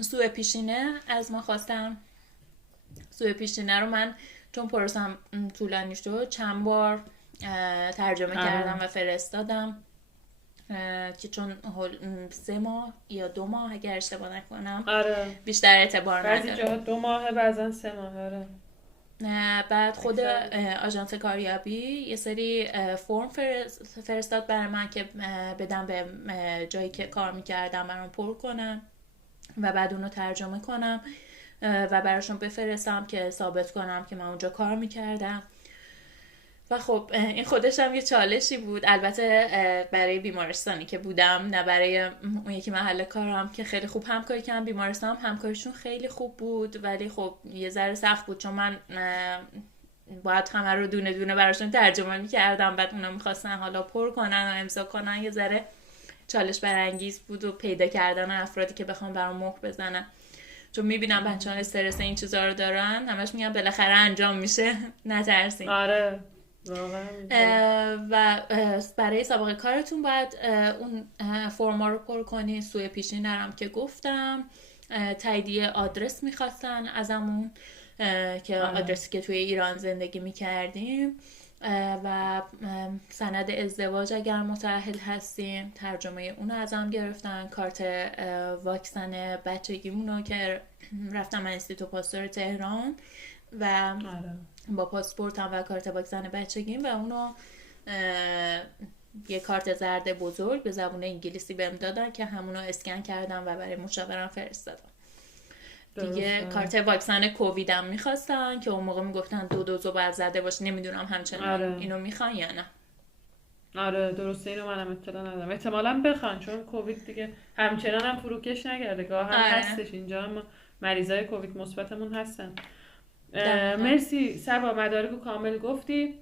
سوء پیشینه از ما خواستم. سوء پیشینه رو من چون پروسم طولانی شد چند بار ترجمه کردم و فرستادم، که چون 3 ماه یا 2 ماه اگر اشتباه نکنم بیشتر اعتبار نداره. بعضی جاها 2 ماه بعضا 3 ماه. بعد خود آژانس کاریابی یه سری فرم فرستاد برای من که بدم به جایی که کار میکردم برام پر کنم و بعد اونو ترجمه کنم و براشون بفرستم که ثابت کنم که من اونجا کار میکردم. و خب این خودش هم یه چالشی بود، البته برای بیمارستانی که بودم، نه برای اون یکی محل کارم که خیلی خوب همکاری کردم. بیمارستان همکاریشون خیلی خوب بود، ولی خب یه ذره سخت بود چون من باید همه رو دونه دونه براشون ترجمه میکردم، بعد اونا میخواستن حالا پر کنن و امضا کنن. یه ذره چالش برانگیز بود و پیدا کردن افرادی که بخوام برام مهر بزنن، چون میبینم بچه‌ها استرس این چیزا رو دارن، همش میگن بالاخره انجام میشه، نترسین. آره و برای سابقه کارتون باید اون فرما رو پر کنین. سوء پیشینه‌ام که گفتم، تاییدیه آدرس میخواستن ازمون که آدرسی که توی ایران زندگی میکردیم، و سند ازدواج اگر متأهل هستیم ترجمه اون ازم گرفتن. کارت واکسن بچگیمون رو که رفتم انستیتو پاستور تهران و با پاسپورتم و کارت واکسن بچگیم و اونو یه کارت زرد بزرگ به زبان انگلیسی بهم دادن که همونو اسکن کردم و برای مشاورم فرستادم. دیگه کارت واکسن کوویدم میخواستن که اون موقع میگفتن 2 دوزو باید زده باشه. نمیدونم همچنان اینو میخوان یا نه. آره درسته، اینو منم اطلاع ندارم. احتمالاً بخوان، چون کووید دیگه همچنان هم فروکش نگرده، گاه هم هستش اینجا، هم مریضای کووید مثبتمون هستن. مرسی سبا، مدارکو کامل گفتی.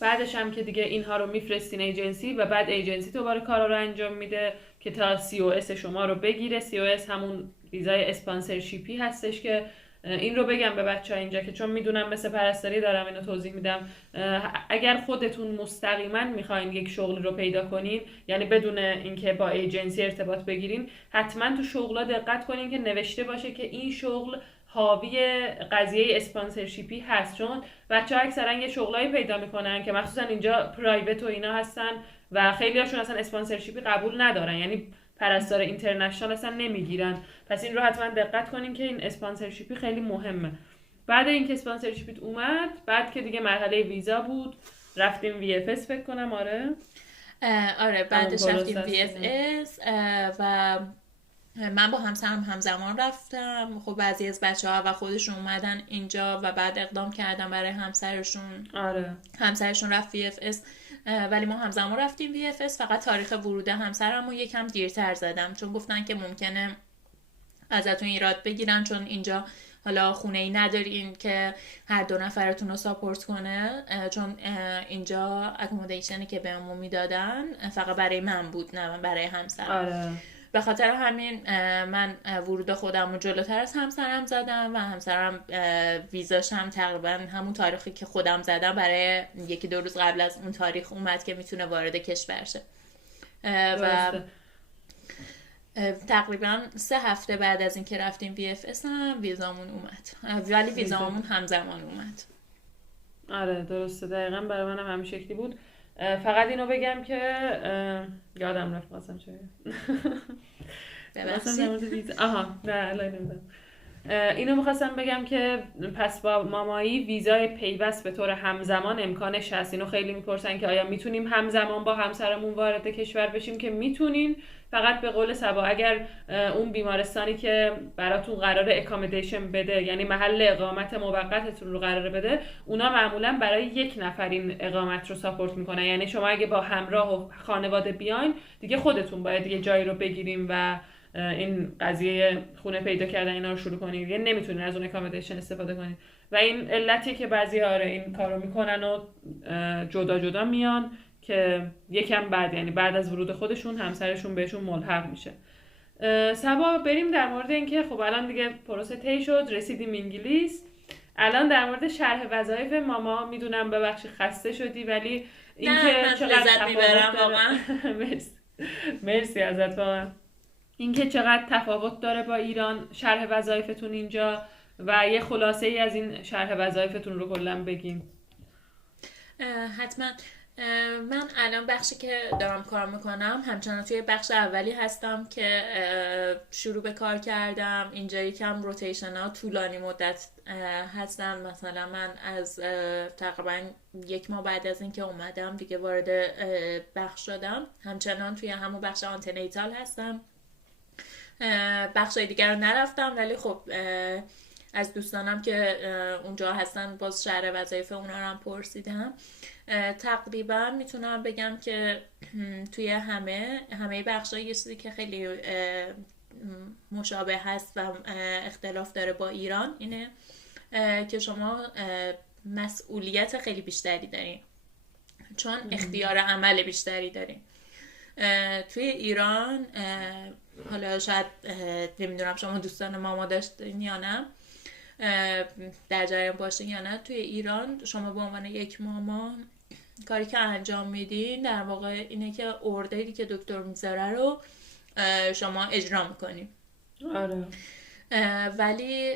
بعدش هم که دیگه اینها رو میفرستین ایجنسی و بعد ایجنسی دوباره کارا رو انجام میده که تا COS شما رو بگیره. COS همون ویزای اسپانسرشیپی هستش که این رو بگم به بچه‌ها اینجا که چون میدونم مثل پرستاری دارم اینو توضیح میدم، اگر خودتون مستقیما میخواین یک شغل رو پیدا کنین، یعنی بدون اینکه با ایجنسی ارتباط بگیرین، حتما تو شغلا دقت کنین که نوشته باشه که این شغل حاوی قضیه اسپانسرشیپی هست. چون بچه‌ها اکثرا یه شغلایی پیدا میکنن که مخصوصا اینجا پرایوت و اینا هستن و خیلی هاشون اصلا اسپانسرشیپی قبول ندارن، یعنی پرستار اینترنشنال اصلا نمیگیرن. پس این رو حتما دقت کنین که این اسپانسرشیپی خیلی مهمه. بعد اینکه اسپانسرشیپیت اومد، بعد که دیگه مرحله ویزا بود، رفتیم VFS فکر کنم. آره بعدش رفتیم VFS و من با همسرم همزمان رفتم. خب بعضی از بچه‌ها و خودشون اومدن اینجا و بعد اقدام کردن برای همسرشون. همسرشون رفت VFS ولی ما همزمان رفتیم VFS. فقط تاریخ ورود همسرمو یکم دیرتر زدم چون گفتن که ممکنه ازتون ایراد بگیرن، چون اینجا حالا خونه ای ندارین که هر 2 نفرتون رو ساپورت کنه، چون اینجا اکومودیشنی که بهمون میدادن فقط برای من بود نه برای همسرم. به خاطر همین من ورود خودم رو جلوتر از همسرم زدم و همسرم ویزاش هم تقریبا همون تاریخی که خودم زدم برای 1-2 روز قبل از اون تاریخ اومد که میتونه وارد کشور شه. و تقریبا 3 هفته بعد از اینکه رفتیم VFS هم ویزامون اومد، ولی ویزامون همزمان اومد. آره درسته، دقیقا برای من هم همین شکلی بود. فقط اینو بگم که یادم رفت قاسم چه اینو میخواستم بگم که پس با مامایی ویزای پیوست به طور همزمان امکانش هست. اینو خیلی میپرسن که آیا میتونیم همزمان با همسرمون وارد کشور بشیم، که میتونین. فقط به قول سبا اگر اون بیمارستانی که براتون قراره اکامدیشن بده، یعنی محل اقامت موقتتون رو قراره بده، اونا معمولا برای 1 نفر این اقامت رو ساپورت میکنن. یعنی شما اگه با همراه و خانواده بیاین دیگه خودتون باید یه جایی رو بگیریم و این قضیه خونه پیدا کردن اینا رو شروع کنید، یعنی نمیتونین از اون اکامدیشن استفاده کنید. و این علتیه که بعضی این کارو میکنن و جدا جدا میان که یکم بعد، یعنی بعد از ورود خودشون همسرشون بهشون ملحق میشه. سبا بریم در مورد اینکه خب الان دیگه پروسه طی شد، رسیدیم انگلیس. الان در مورد شرح وظایف ماما، میدونم ببخشید خسته شدی ولی اینکه چقدر تفاوت داره مرسی ازت واقعا. اینکه چقدر تفاوت داره با ایران شرح وظایفتون اینجا و یه خلاصه ای از این شرح وظایفتون رو کلا بگیم. حتما. من الان بخشی که دارم کار میکنم همچنان توی بخش اولی هستم که شروع به کار کردم. اینجا یکم روتیشن ها طولانی مدت هستن. مثلا من از تقریبا 1 ماه بعد از اینکه اومدم دیگه وارد بخش شدم. همچنان توی همون بخش آنتنیتال هستم. بخشای دیگر رو نرفتم ولی خب از دوستانم که اونجا هستن باز شرح وظایف اونا رو هم پرسیدم. تقریبا میتونم بگم که توی همه بخشای یه چیزی که خیلی مشابه هست و اختلاف داره با ایران اینه که شما مسئولیت خیلی بیشتری دارین، چون اختیار عمل بیشتری دارین. توی ایران حالا شاید نمیدونم شما دوستان ماما داشتین یا نه، در جریان باشین یا نه، توی ایران شما به عنوان یک ماما کاری که انجام میدین در واقع اینه که اوردری که دکتر میذاره رو شما اجرا میکنین. آره. ولی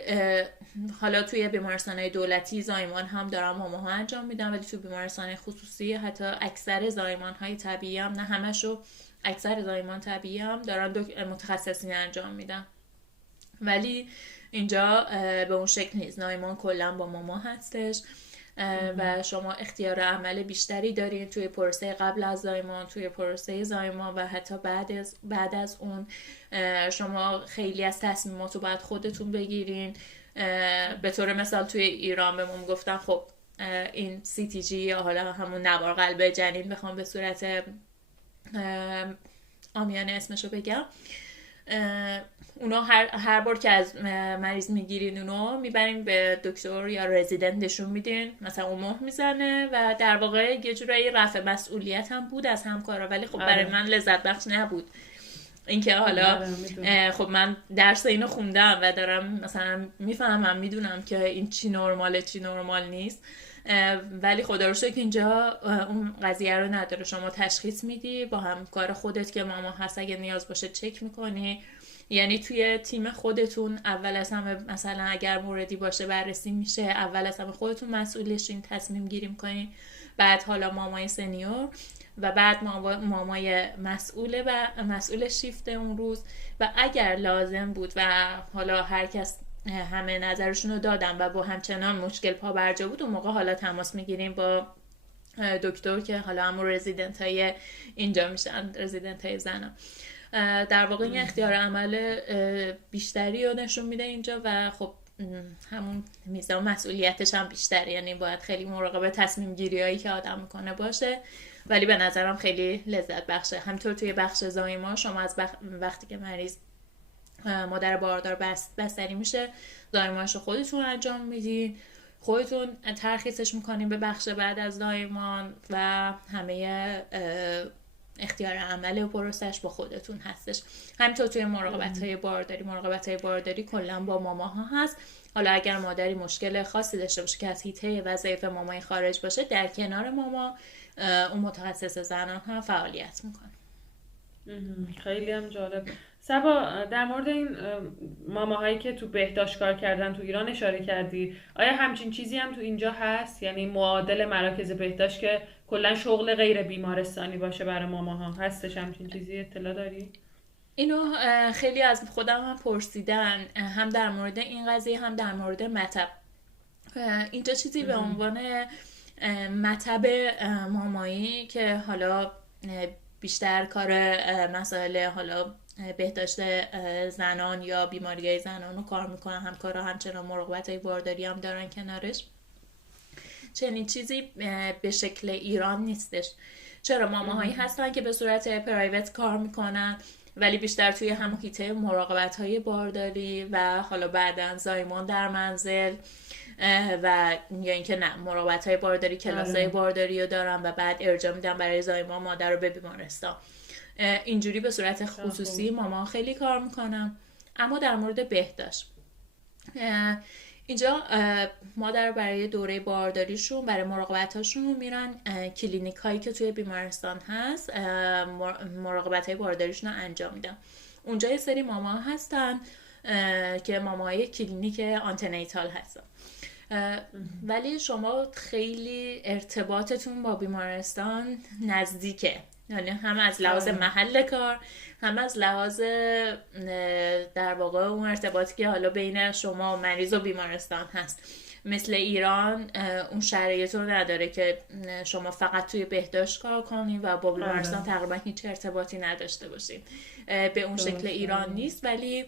حالا توی بیمارستان‌های دولتی زایمان هم دارن ماماها انجام میدن، ولی توی بیمارستان خصوصی حتی اکثر زایمان‌های طبیعی هم، نه همشو، اکثر زایمان طبیعی هم دارن متخصصین انجام میدن. ولی اینجا به اون شکل نیست، زایمان کلا با ماما هستش و شما اختیار عمل بیشتری دارین توی پروسه قبل از زایمان، توی پروسه زایمان و حتی بعد از اون. شما خیلی از تصمیمات رو باید خودتون بگیرین. به طور مثال توی ایران بهمون گفتن خب این CTG یا حالا همون نوار قلب جنین بخوام به صورت عامیانه اسمشو بگم، اونا هر بار که از مریض میگیرین اونو میبرین به دکتر یا رزیدنت نشون میدین، مثلا اون مهر میزنه و در واقع یه جورایی رفع مسئولیت هم بود از همکارا، ولی خب برای من لذت بخش نبود. اینکه حالا خب من درس اینو خوندم و دارم مثلا میفهمم، میدونم که این چی نرماله چی نرمال نیست، ولی خدا رو شکر اینجا اون قضیه رو نداره. شما تشخیص میدی با همکار خودت که ماما هست، اگه نیاز باشه چک میکنی. یعنی توی تیم خودتون اول از همه مثلا اگر موردی باشه بررسی میشه، اول از همه خودتون مسئولشین، تصمیم گیری میکنین، بعد حالا مامای سنیور و بعد مامای مسئول شیفت اون روز، و اگر لازم بود و حالا هر کس همه نظرشون رو دادن و با همچنان مشکل پا برجا بود، اون موقع حالا تماس میگیریم با دکتر که حالا همون رزیدنت های اینجا میشن، رزیدنت های زنان. در واقع این اختیار عمل بیشتری رو نشون میده اینجا و خب همون میزان مسئولیتش هم بیشتره، یعنی باید خیلی مراقب تصمیم گیری هایی که آدم میکنه باشه، ولی به نظرم خیلی لذت بخشه. همطور توی بخش زایمان شما از وقتی که مریض مادر باردار بستری میشه، زایمانش رو خودتون انجام میدین، خودتون ترخیصش میکنین به بخش بعد از زایمان و همه اختیار عمل و پروسش با خودتون هستش. همینطور توی مراقبت های بارداری کلا با ماماها هست. حالا اگر مادری مشکل خاصی داشته باشه که از حیطه وظایف مامای خارج باشه، در کنار ماما اون متخصص زنان هم فعالیت میکنه. خیلی هم جالب. صبا، در مورد این ماماهایی که تو بهداشت کار کردن تو ایران اشاره کردی، آیا همچین چیزی هم تو اینجا هست؟ یعنی معادل مراکز بهداشت که کلا شغل غیر بیمارستانی باشه برای ماماها، هستش همچین چیزی؟ اطلاع داری؟ اینو خیلی از خودم هم پرسیدن، هم در مورد این قضیه هم در مورد مطب. اینجا چیزی به عنوان مطب مامایی که حالا بیشتر کار مسائل حالا بهداشت زنان یا بیماریهای زنان رو کار میکنن، همکارا همچنان مراقبت‌های بارداری هم دارن کنارش. چنین چیزی به شکل ایران نیستش. چرا ماماهایی هستن که به صورت پرایوت کار میکنن، ولی بیشتر توی همون حیطه مراقبت‌های بارداری و حالا بعداً زایمان در منزل و یا اینکه نه، مراقبت‌های بارداری کلاس‌های بارداری رو دارن و بعد ارجاع میدن برای زایمان مادر رو به بیمارستان. اینجوری به صورت خصوصی ماما خیلی کار میکنن. اما در مورد بهداشت اینجا مادر برای دوره بارداریشون، برای مراقبتاشون میرن کلینیک هایی که توی بیمارستان هست، مراقبت های بارداریشون رو انجام میدن. اونجا یه سری ماما هستن که ماماهای کلینیک آنتنیتال هستن، ولی شما خیلی ارتباطتون با بیمارستان نزدیکه، یعنی هم از لحاظ محل کار، هم از لحاظ در واقع اون ارتباطی که حالا بین شما و مریض و بیمارستان هست. مثل ایران اون شرایط رو نداره که شما فقط توی بهداشت کار کنید و با بیمارستان تقریبا هیچ ارتباطی نداشته باشید. به اون شکل ایران نیست، ولی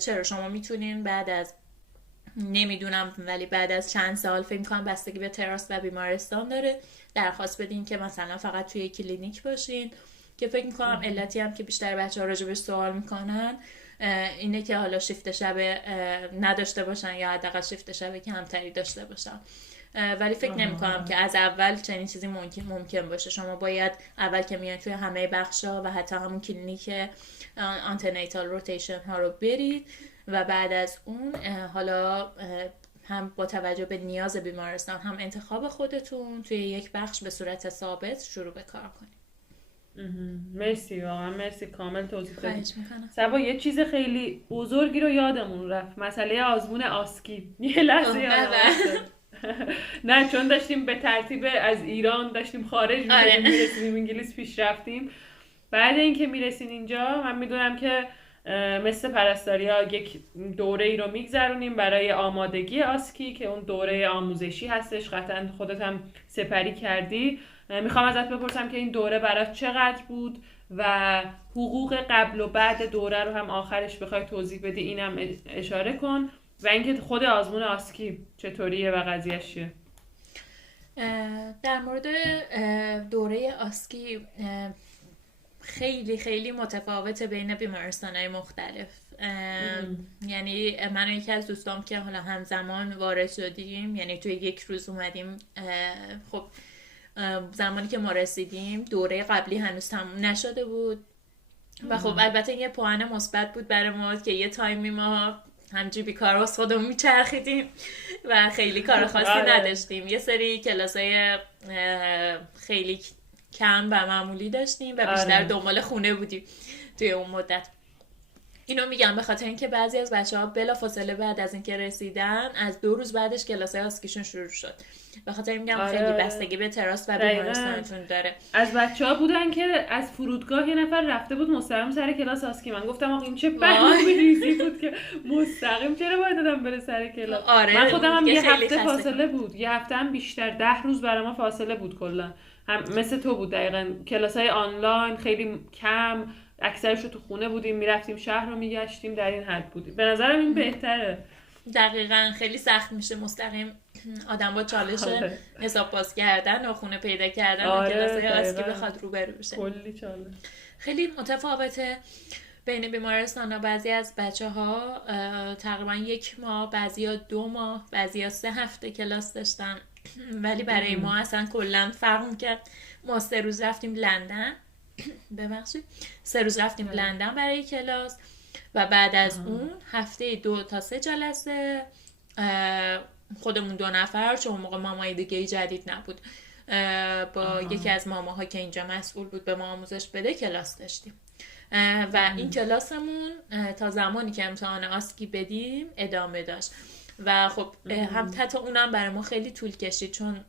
چرا شما میتونین بعد از نمیدونم، ولی بعد از چند سال فکر کنم بستگی به تراس و بیمارستان داره، درخواست بدین که مثلا فقط توی کلینیک باشین، که فکر میکنم علتی هم که بیشتر بچه‌ها راجبش سوال میکنن اینه که حالا شیفت شب نداشته باشن یا حداقل شیفت شب کمتری داشته باشن. ولی فکر نمیکنم که از اول چنین چیزی ممکن باشه. شما باید اول که میان توی همه بخشا و حتی همون کلینیک آنتنیتال روتیشن ها رو برید و بعد از اون حالا هم با توجه به نیاز بیمارستان هم انتخاب خودتون توی یک بخش به صورت ثابت شروع به کار کنید. مرسی، واقعا مرسی، کامل توضیح دادی. خواهش میکنم. صبا یه چیز خیلی بزرگی رو یادمون رفت، مسئله آزمون آسکی. یه لحظه یادم افتاد. نه چون داشتیم به ترتیب از ایران داشتیم خارج میرسیدیم انگلیس پیش رفتیم. بعد اینکه میرسین اینجا من میدونم که مثل پرستاری ها یک دوره ای رو میگذرونیم برای آمادگی آسکی که اون دوره آموزشی هستش، قطعا خودت هم سپری کردی. میخوام ازت بپرسم که این دوره برات چقدر بود و حقوق قبل و بعد دوره رو هم آخرش بخوای توضیح بدی اینم اشاره کن، و اینکه خود آزمون آسکی چطوریه و قضیه‌اش چیه. در مورد دوره آسکی خیلی خیلی متفاوته بین بیمارستان‌های مختلف. یعنی من و یکی از دوستام که حالا همزمان وارد شدیم، یعنی توی یک روز اومدیم، خب زمانی که ما رسیدیم دوره قبلی هنوز تموم نشده بود و خب البته یه پوان مثبت بود برای ما که یه تایمی ما همجوری بیکار واسه خودمون میچرخیدیم و خیلی کار خاصی نداشتیم. یه سری کلاسای خیلی کم و معمولی داشتیم و بیشتر دنبال خونه بودیم توی اون مدت. اینو میگم به خاطر اینکه بعضی از بچه‌ها بلافاصله بعد از اینکه رسیدن از 2 روز بعدش کلاسای آسکیشون شروع شد. به خاطر میگم خیلی بستگی به تراس و بیمارستانتون داره. از بچه‌ها بودن که از فرودگاه یه نفر رفته بود مستقیم سر کلاس آسکی. من گفتم آخه این چه برنامه‌ریزی بود که مستقیم چرا باید آدم بره سر کلاس. من خودم هم یه هفته فاصله بود، یه هفته هم بیشتر، 10 روز برای ما فاصله بود کلا. هم مثل تو بود دقیقاً، کلاسای آنلاین خیلی کم، اکثرش رو تو خونه بودیم، میرفتیم شهر رو میگشتیم، در این حد بودیم. به نظرم این بهتره. دقیقاً خیلی سخت میشه مستقیم آدم با چالش حساب باز کردن و خونه پیدا کردن و کلاسای آسکی بخواد روبرو بشه. کلی چالش. خیلی متفاوته بین بیمارستان‌ها. بعضی از بچه‌ها تقریباً 1 ماه، بعضیا 2 ماه، بعضیا 3 هفته کلاس داشتن، ولی برای ما اصلا کلا فرق می‌کرد. ما 3 روز رفتیم لندن، ببخشید 3 روز رفتیم لندن برای کلاس و بعد از اون هفته 2 تا 3 جلسه خودمون 2 نفر، چون موقع مامای دیگه جدید نبود، با یکی از ماماها که اینجا مسئول بود به ما آموزش بده کلاس داشتیم و این کلاسمون تا زمانی که امتحان آسکی بدیم ادامه داشت و خب هم حتی اونم برای ما خیلی طول کشید، چون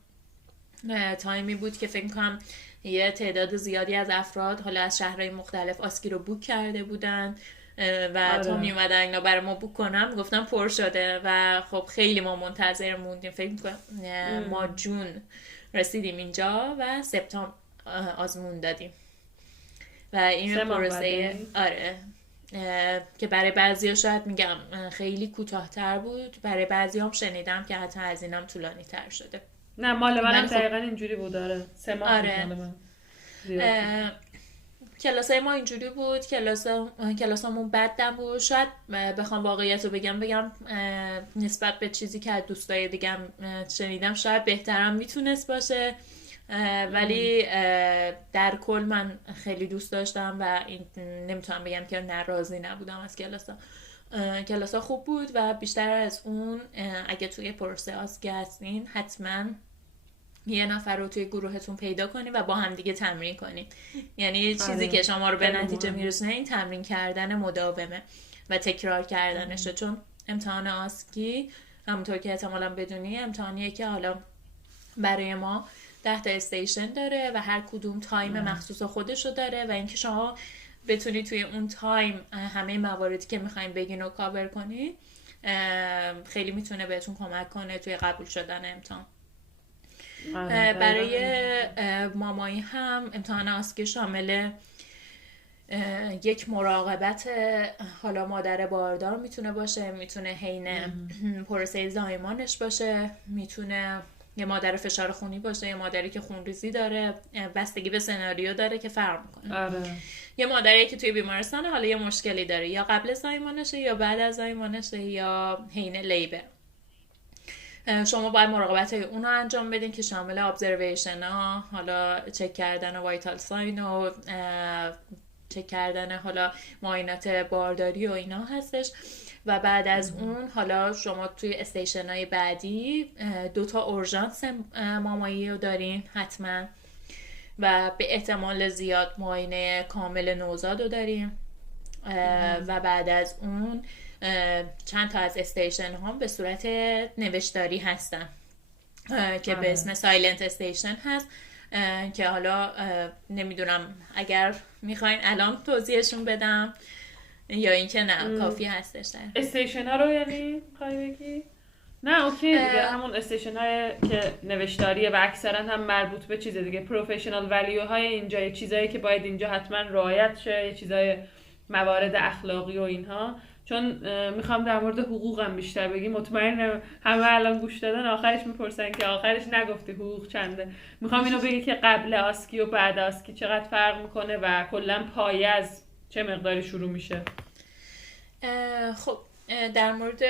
تایمی بود که فکر می‌کنم یه تعداد زیادی از افراد حالا از شهرهای مختلف آسکی رو بوک کرده بودن و تا می اومدن اینا برای ما بوک کنم گفتم پر شده و خب خیلی ما منتظر موندیم. فکر می‌کنم ما جون رسیدیم اینجا و سپتامبر آزمون دادیم و این پروسه که برای بعضیا شاید میگم خیلی کوتاه‌تر بود، برای بعضیام شنیدم که حتی از اینم طولانی تر شده. نه مال منم دقیقاً اینجوری بود. 3 ماه بود مال من. کلاسای ما اینجوری بود. کلاسامون بد نبود. شاید بخوام واقعیت رو بگم نسبت به چیزی که از دوستای دیگم شنیدم شاید بهترم میتونست باشه، ولی در کل من خیلی دوست داشتم و نمیتونم بگم که ناراضی نبودم از کلاسا خوب بود و بیشتر از اون اگه توی پروسه آسکی هستین حتما یه نفر رو توی گروهتون پیدا کنی و با هم دیگه تمرین کنی. یعنی چیزی که شما رو به نتیجه میرسونه این تمرین کردن مداومه و تکرار کردنشه، چون امتحان آسکی همونطور که احتمالاً بدونی امتحانیه که حالا برای ما 10 تا استیشن داره و هر کدوم تایم مخصوص خودشو داره و اینکه شما بتونی توی اون تایم همه مواردی که میخواین بگین رو کاور کنی خیلی میتونه بهتون کمک کنه توی قبول شدن امتحان. برای مامایی هم امتحان آسکی شامل یک مراقبت حالا مادر باردار میتونه باشه، میتونه حین پروسه زایمانش باشه، میتونه یه مادر فشار خونی باشه، یه مادری که خونریزی داره، بستگی به سناریو داره که فرق میکنه. یه مادری که توی بیمارستان حالا یه مشکلی داره، یا قبل زایمانشه یا بعد از زایمانشه یا حین لیبر. شما باید مراقبت های اونو انجام بدین که شامل ابزرویشن ها، حالا چک کردن وایتال ساین و چک کردن حالا معاینات بارداری و اینا هستش و بعد از اون حالا شما توی استیشن های بعدی 2 اورژانس مامایی رو دارین حتما و به احتمال زیاد معاینه کامل نوزاد رو داریم و بعد از اون چند تا از استیشن هم به صورت نوشتاری هستن که به اسم سایلنت استیشن هست که حالا نمیدونم اگر میخواین الان توضیحشون بدم یا اینکه نه کافی هستش. استیشن ها رو یعنی میخوای بگی؟ نه اوکی دیگه، همون استیشن های که نوشتاریه و اکثرا هم مربوط به چیز دیگه، پروفشنال ولیو های اینجا، یه چیزایی که باید اینجا حتما رعایت شه، یه چیزای موارد اخلاقی و اینها. چون میخوام در مورد حقوقم بیشتر بگی، مطمئنم همه الان گوش دادن آخرش میپرسن که آخرش نگفتی حقوق چنده. میخوام اینو بگی که قبل آسکی و بعد آسکی چقدر فرق میکنه و کلا پایه از چه مقداری شروع میشه. خب در مورد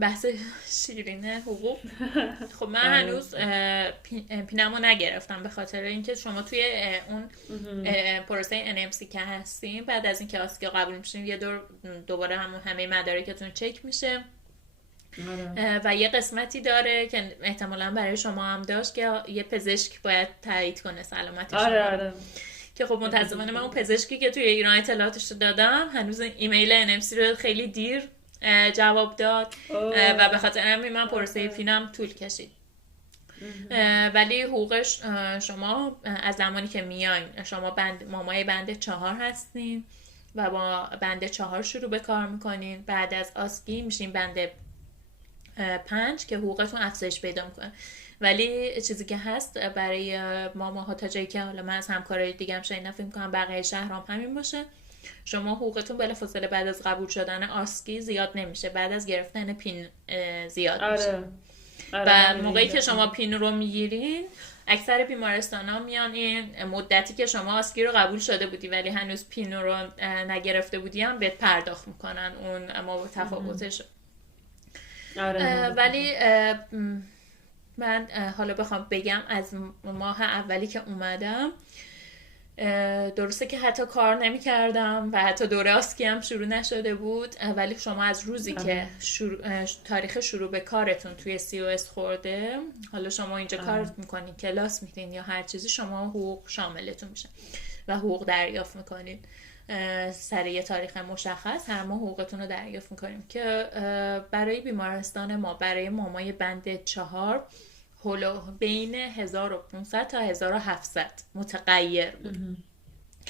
بحث شیرین حقوق، خب من هنوز پینمو نگرفتم به خاطر اینکه شما توی اون پروسه NMC که هستیم بعد از اینکه آسکی قبول میشین یه دور دوباره همه مدارکتون چک میشه و یه قسمتی داره که احتمالاً برای شما هم داشت که یه پزشک باید تایید کنه سلامت شما. آره. که خب متاسفانه من اون پزشکی که توی ایران اطلاعاتش رو دادم هنوز ایمیل NMC رو خیلی دیر جواب داد و به خاطر همین من پروسه پینم طول کشید. ولی حقوقش شما از زمانی که میاین شما مامای بند 4 هستین و با بند 4 شروع به کار میکنین. بعد از آسکی میشین بند 5 که حقوقتون افزایش پیدا میکنه. ولی چیزی که هست برای ماماها تا جایی که حالا من از همکارای دیگه‌ام شنیدم فکر می‌کنم بقیه شهرام همین باشه، شما حقوقتون بلافاصله بعد از قبول شدن آسکی زیاد نمیشه، بعد از گرفتن پین زیاد میشه. و موقعی که شما پین رو میگیرین اکثر بیمارستان‌ها میان این مدتی که شما آسکی رو قبول شده بودی ولی هنوز پین رو نگرفته بودی هم بهت پرداخت میکنن اون ما تفاوتش. ولی من حالا بخوام بگم از ماه اولی که اومدم درسته که حتی کار نمی کردم و حتی دوره آسکی هم شروع نشده بود، ولی شما از روزی که تاریخ شروع به کارتون توی COS خورده، حالا شما اینجا کار میکنین، کلاس میرین یا هر چیزی، شما حقوق شاملتون میشه و حقوق دریافت میکنین سر یه تاریخ مشخص. هر ماه حقوقتون رو دریافت میکنیم که برای بیمارستان ما برای مامای بند 4 بین 1500 تا 1700 متغیر بود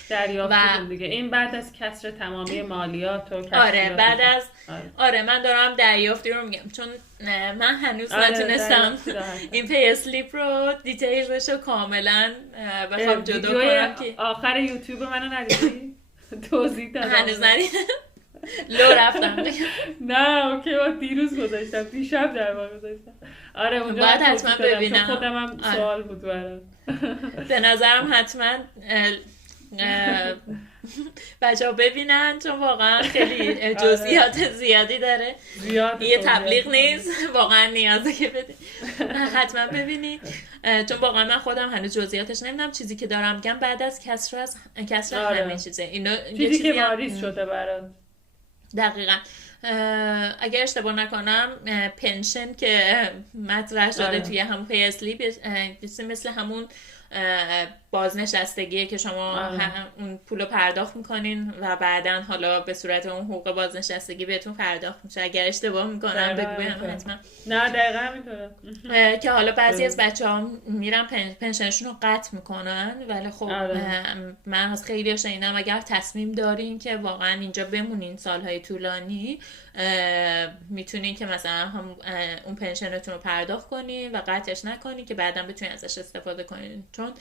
دریافت دیگه. این بعد از کسر تمامی مالیات و آره بعد از آره من دارم دریافتی رو میگم چون من هنوز نتونستم این پی اسلیپ رو دیتیلش رو کاملا بخوام جدا کنم. که آخر یوتیوب منو ندیدی؟ توضیح دادم هنوز ندیدم. لو رفتم. نه اوکی، من دیروز گذاشتم، دیشب در واقع گذاشتم. آره اونجا باید حتما ببینم، خودم هم سوال بود برام. به نظرم حتما بچه ها ببینن چون واقعا خیلی جزئیات زیادی داره، یه تبلیغ نیست، واقعا نیازه که بدین. حتما ببینید چون واقعا من خودم هنوز جزئیاتش نمیدونم. چیزی که دارم میگم بعد از کسر همه چیزه اینو چیزی که واریز شده برات. دقیقاً. اگر اشتباه نکنم پنشن که مطرح شده توی همون پی اسلیپ مثل همون بازنشستگیه که شما اون پولو پرداخت میکنین و بعدن حالا به صورت اون حقوق بازنشستگی بهتون پرداخت میشه. اگر اشتباه میکنم بگویم حتما. نه دقیقا همینطوره که حالا بعضی از بچه ها میرن پنشنشون رو قطع میکنن، ولی خب من از خیلی شنیدم اگر تصمیم دارین که واقعا اینجا بمونین سالهای طولانی میتونین که مثلا هم اون پنشنتون رو پرداخت کنین و قطعش نکنین که بعدا بتونین ازش استفاده کنین. چون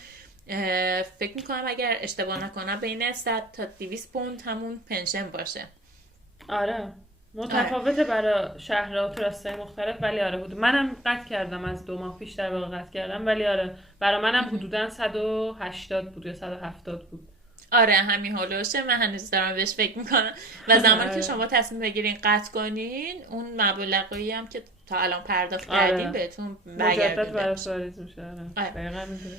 فکر میکنم اگر اشتباه نکنم بین 100 تا 200 پوند همون پنشن باشه. آره متفاوته برای شهرها و تراستای مختلف، ولی آره بود. منم قطع کردم از 2 ماه پیش در واقع قطع کردم، ولی آره برای منم حدوداً 180 بود یا 170 بود. آره همین حالوشه. من هنوز دارم بهش فکر میکنم و زمانی که شما تصمیم بگیرین قطع کنین اون مبلغی هم که تا الان پرداخت کردین بهتون برگردونده مجدد براش واریز میشه. دقیقاً میشه.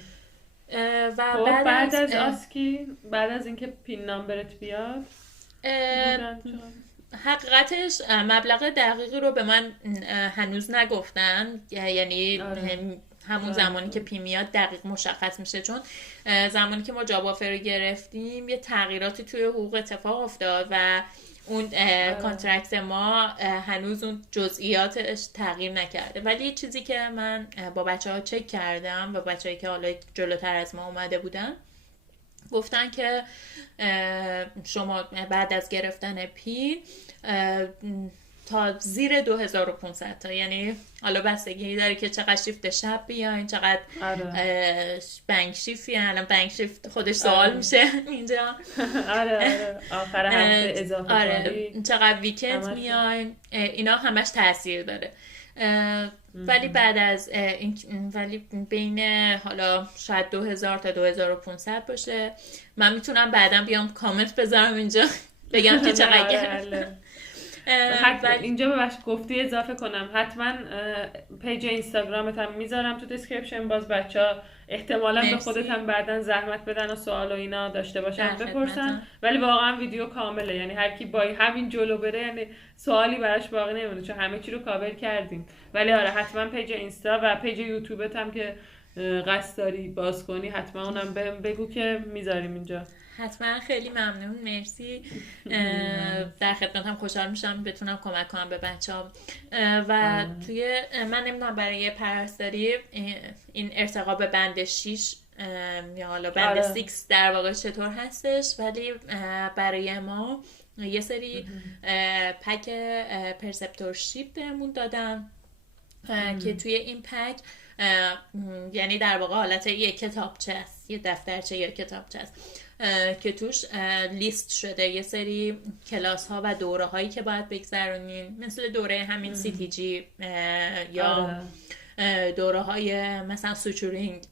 و بعد از آسکی، بعد از اینکه پین نامبرت بیاد حقیقتش مبلغ دقیقی رو به من هنوز نگفتن، یعنی همون زمانی که پی میاد دقیق مشخص میشه، چون زمانی که ما جاب آفر رو گرفتیم یه تغییراتی توی حقوق اتفاق افتاد و اون کانترکت ما هنوز اون جزئیاتش تغییر نکرده. ولی یه چیزی که من با بچه ها چک کردم و بچه هایی که حالا جلوتر از ما اومده بودن گفتن که شما بعد از گرفتن پی تا زیر 2500 تا، یعنی حالا بستگی داره که چقدر شیفت شب بیاین، چقدر بنک شیفتی. الان بنک شیفت خودش سوال میشه اینجا. آره آخر هفته اضافه کاری، چقدر ویکند میاین، اینا همش تاثیر داره. ولی بعد از ولی بین حالا شاید 2000 تا 2500 باشه. من میتونم بعدا بیام کامنت بذارم اینجا بگم که چقدر. اینجا ببخش گفتی اضافه کنم، حتما پیج اینستاگرامت هم میذارم تو دیسکریپشن، باز بچه‌ها احتمالاً به خودت هم بعدن زحمت بدن و سوال و اینا داشته باشن بپرسن. ولی واقعا ویدیو کامله، یعنی هر کی با همین جلو بره یعنی سوالی براش باقی نمیمونه چون همه چی رو کاور کردیم. ولی آره حتما پیج اینستا و پیج یوتیوبت هم که قصد داری باز کنی حتما اونم بگو که میذاریم اینجا. حتما، خیلی ممنون، مرسی. در خدمتم، خوشحال میشم بتونم کمک کنم به بچه‌ها. و توی من نمیدونم برای پرستاری این ارتقا به بند 6 یا حالا بند 6 در واقع چطور هستش، ولی برای ما یه سری پک پرسپتورشیپ بهمون دادن که توی این پک یعنی در واقع حالت یه کتابچه است، یه دفترچه یا کتابچه است که توش لیست شده یه سری کلاس ها و دوره هایی که باید بگذرونین، مثل دوره همین CTG یا دوره های مثلا سوچورینگ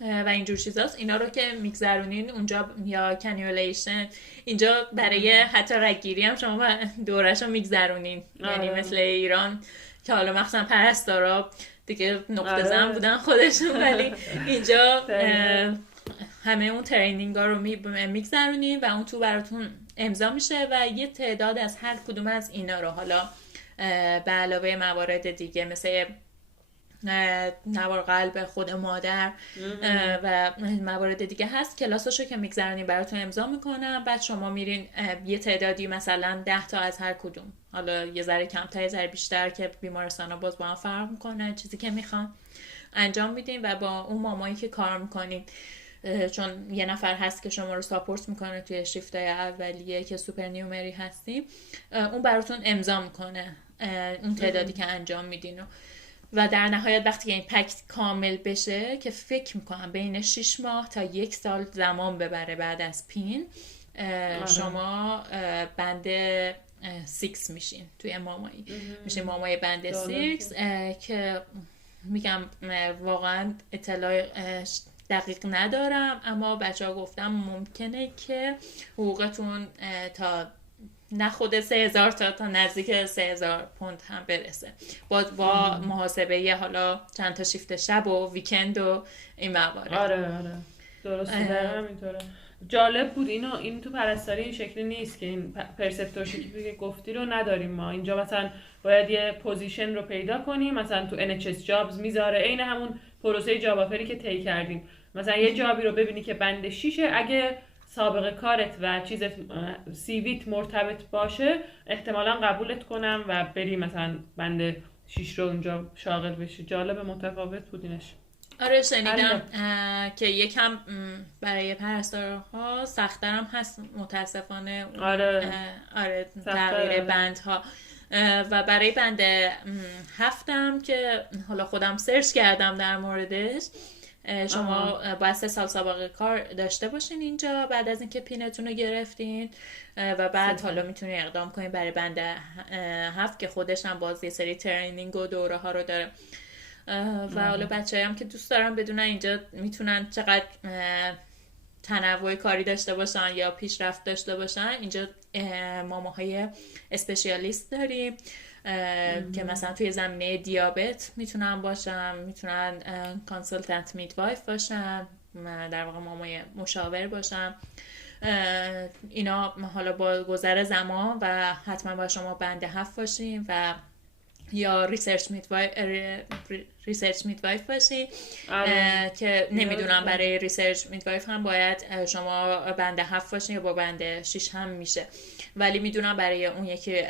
و اینجور چیزاست. اینا رو که میگذرونین اونجا، یا کنیولیشن، اینجا برای حتی رگگیری هم شما دورش رو میگذرونین. یعنی مثل ایران که حالا مخصوصا پرستارا دیگه نقطه زن بودن خودشون، ولی اینجا همه اون ترینینگ ها رو میگذرونین و اون تو براتون امضا میشه و یه تعداد از هر کدوم از اینا رو حالا به علاوه موارد دیگه مثل نوار قلب خود مادر و موارد دیگه هست، کلاساشو که میگذرونین براتون امضا میکنم. بعد شما میرین یه تعدادی مثلا 10 تا از هر کدوم، حالا یه ذره کمتر یه ذره بیشتر که بیمارستانا باز با هم فرق میکنه، چیزی که میخوان انجام میدین و با اون مامایی که کار میکنین، چون یه نفر هست که شما رو ساپورت میکنه توی شیفتای اولیه که سوپر نیومری هستیم، اون براتون امضا میکنه اون تعدادی که انجام میدین و در نهایت وقتی که این پک کامل بشه که فکر میکنم بین 6 ماه تا 1 سال زمان ببره بعد از پین، شما بند 6 میشین توی مامایی، میشه مامای بند 6 که میگم واقعا اطلاع دقیق ندارم، اما بچه ها گفتم ممکنه که حقوقتون تا نه خود 3000 تا نزدیک 3000 پوند هم برسه با محاسبه یه حالا چند تا شیفت شب و ویکند و این موارد. آره درسته، در همینطوره. جالب بود این تو پرستاری این شکلی نیست که این پرسپتورشیپی که گفتی رو نداریم ما اینجا. مثلا باید یه پوزیشن رو پیدا کنیم، مثلا تو NHS جابز میذاره عین همون پروسه جاب آفری که طی کردیم، مثلا یه جابی رو ببینی که بند 6 اگه سابقه کارت و چیزت سیویت مرتبط باشه احتمالاً قبولت کنم و بری مثلا بند 6 رو اونجا شاغل بشی. جالب، متفاوت بودینش. آره شنیدم که یکم برای پرستارها سخت‌ترم هست متاسفانه. آره تغییر بندها. و برای بند 7 که حالا خودم سرچ کردم در موردش، شما باید 3 سال سابقه کار داشته باشین اینجا بعد از اینکه پینتون رو گرفتین و بعد حالا میتونین اقدام کنین برای بند 7 که خودش هم باز یه سری ترینینگ و دوره ها رو داره. و حالا بچه‌ای هم که دوست دارن بدونن اینجا میتونن چقدر تنوع کاری داشته باشن یا پیشرفت داشته باشن، اینجا ماماهای اسپشیالیست داریم که مثلا توی زمینه دیابت میتونن باشن، میتونن کانسلتنت میدوایف باشن، در واقع مامای مشاور باشن اینا حالا با گذر زمان و حتما با شما بند 7 باشین و یا ریسرچ میدوایف باشی که نمیدونم برای ریسرچ میدوایف هم باید شما بند 7 باشین یا با بند 6 هم میشه، ولی میدونم برای اون یکی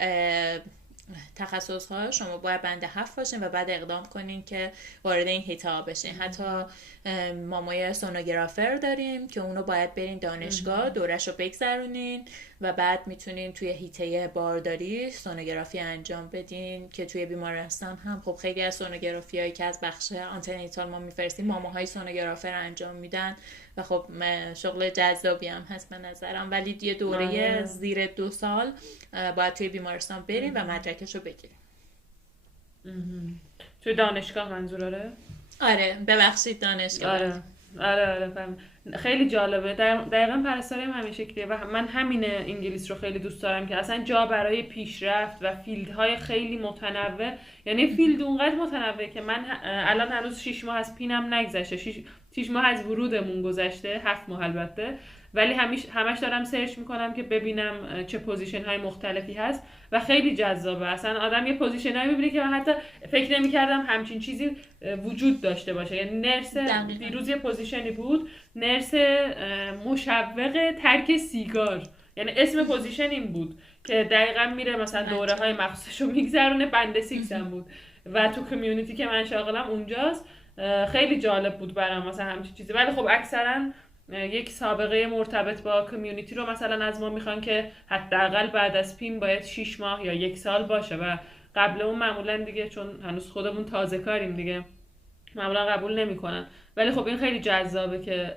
تخصص ها شما باید بند 7 باشین و بعد اقدام کنین که وارد این حیطه بشین. حتی مامای سونوگرافر داریم که اونو باید برین دانشگاه دورش رو بگذرونین و بعد میتونین توی حیطه بارداری سونوگرافی انجام بدین که توی بیمارستان هم خب خیلی از سونوگرافی هایی که از بخش آنتنیتال ما میفرستیم ماماهای سونوگرافر انجام میدن و خب شغل جذابی هم هست به نظرم، ولی یه دوره زیر 2 سال باید توی بیمارستان بریم و مدرکش رو بگیریم. توی دانشگاه منظوره؟ آره ببخشید دانشگاه. آره فهم. خیلی جالبه. دقیقاً پرستاری هم همین شکلیه و من همین انگلیس رو خیلی دوست دارم که اصلا جا برای پیشرفت و فیلدهای خیلی متنوع، یعنی فیلد اونقدر متنوعه که من الان هنوز 6 ماه از پینم نگذشته، 6 ماه از ورودمون گذشته، 7 ماه البته، ولی همش دارم سرچ میکنم که ببینم چه پوزیشن های مختلفی هست و خیلی جذابه. اصلا آدم یه پوزیشن هایی میبینه که من حتی فکر نمیکردم همچین چیزی وجود داشته باشه. یعنی نرس، دیروز یه پوزیشنی بود، نرس مشوق ترک سیگار، یعنی اسم پوزیشن این بود که دقیقاً میره مثلا دوره های مخصوصشو میگذرونه، بند 6 هم بود و تو کمیونیتی که من شاغلم اونجاست. خیلی جالب بود برام مثلا همچین چیزی، ولی خب اکثرا یک سابقه مرتبط با کمیونیتی رو مثلا از ما میخوان که حداقل بعد از پیم باید 6 ماه یا 1 سال باشه و قبل اون معمولا دیگه چون هنوز خودمون تازه کاریم دیگه معمولا قبول نمیکنن. ولی خب این خیلی جذابه که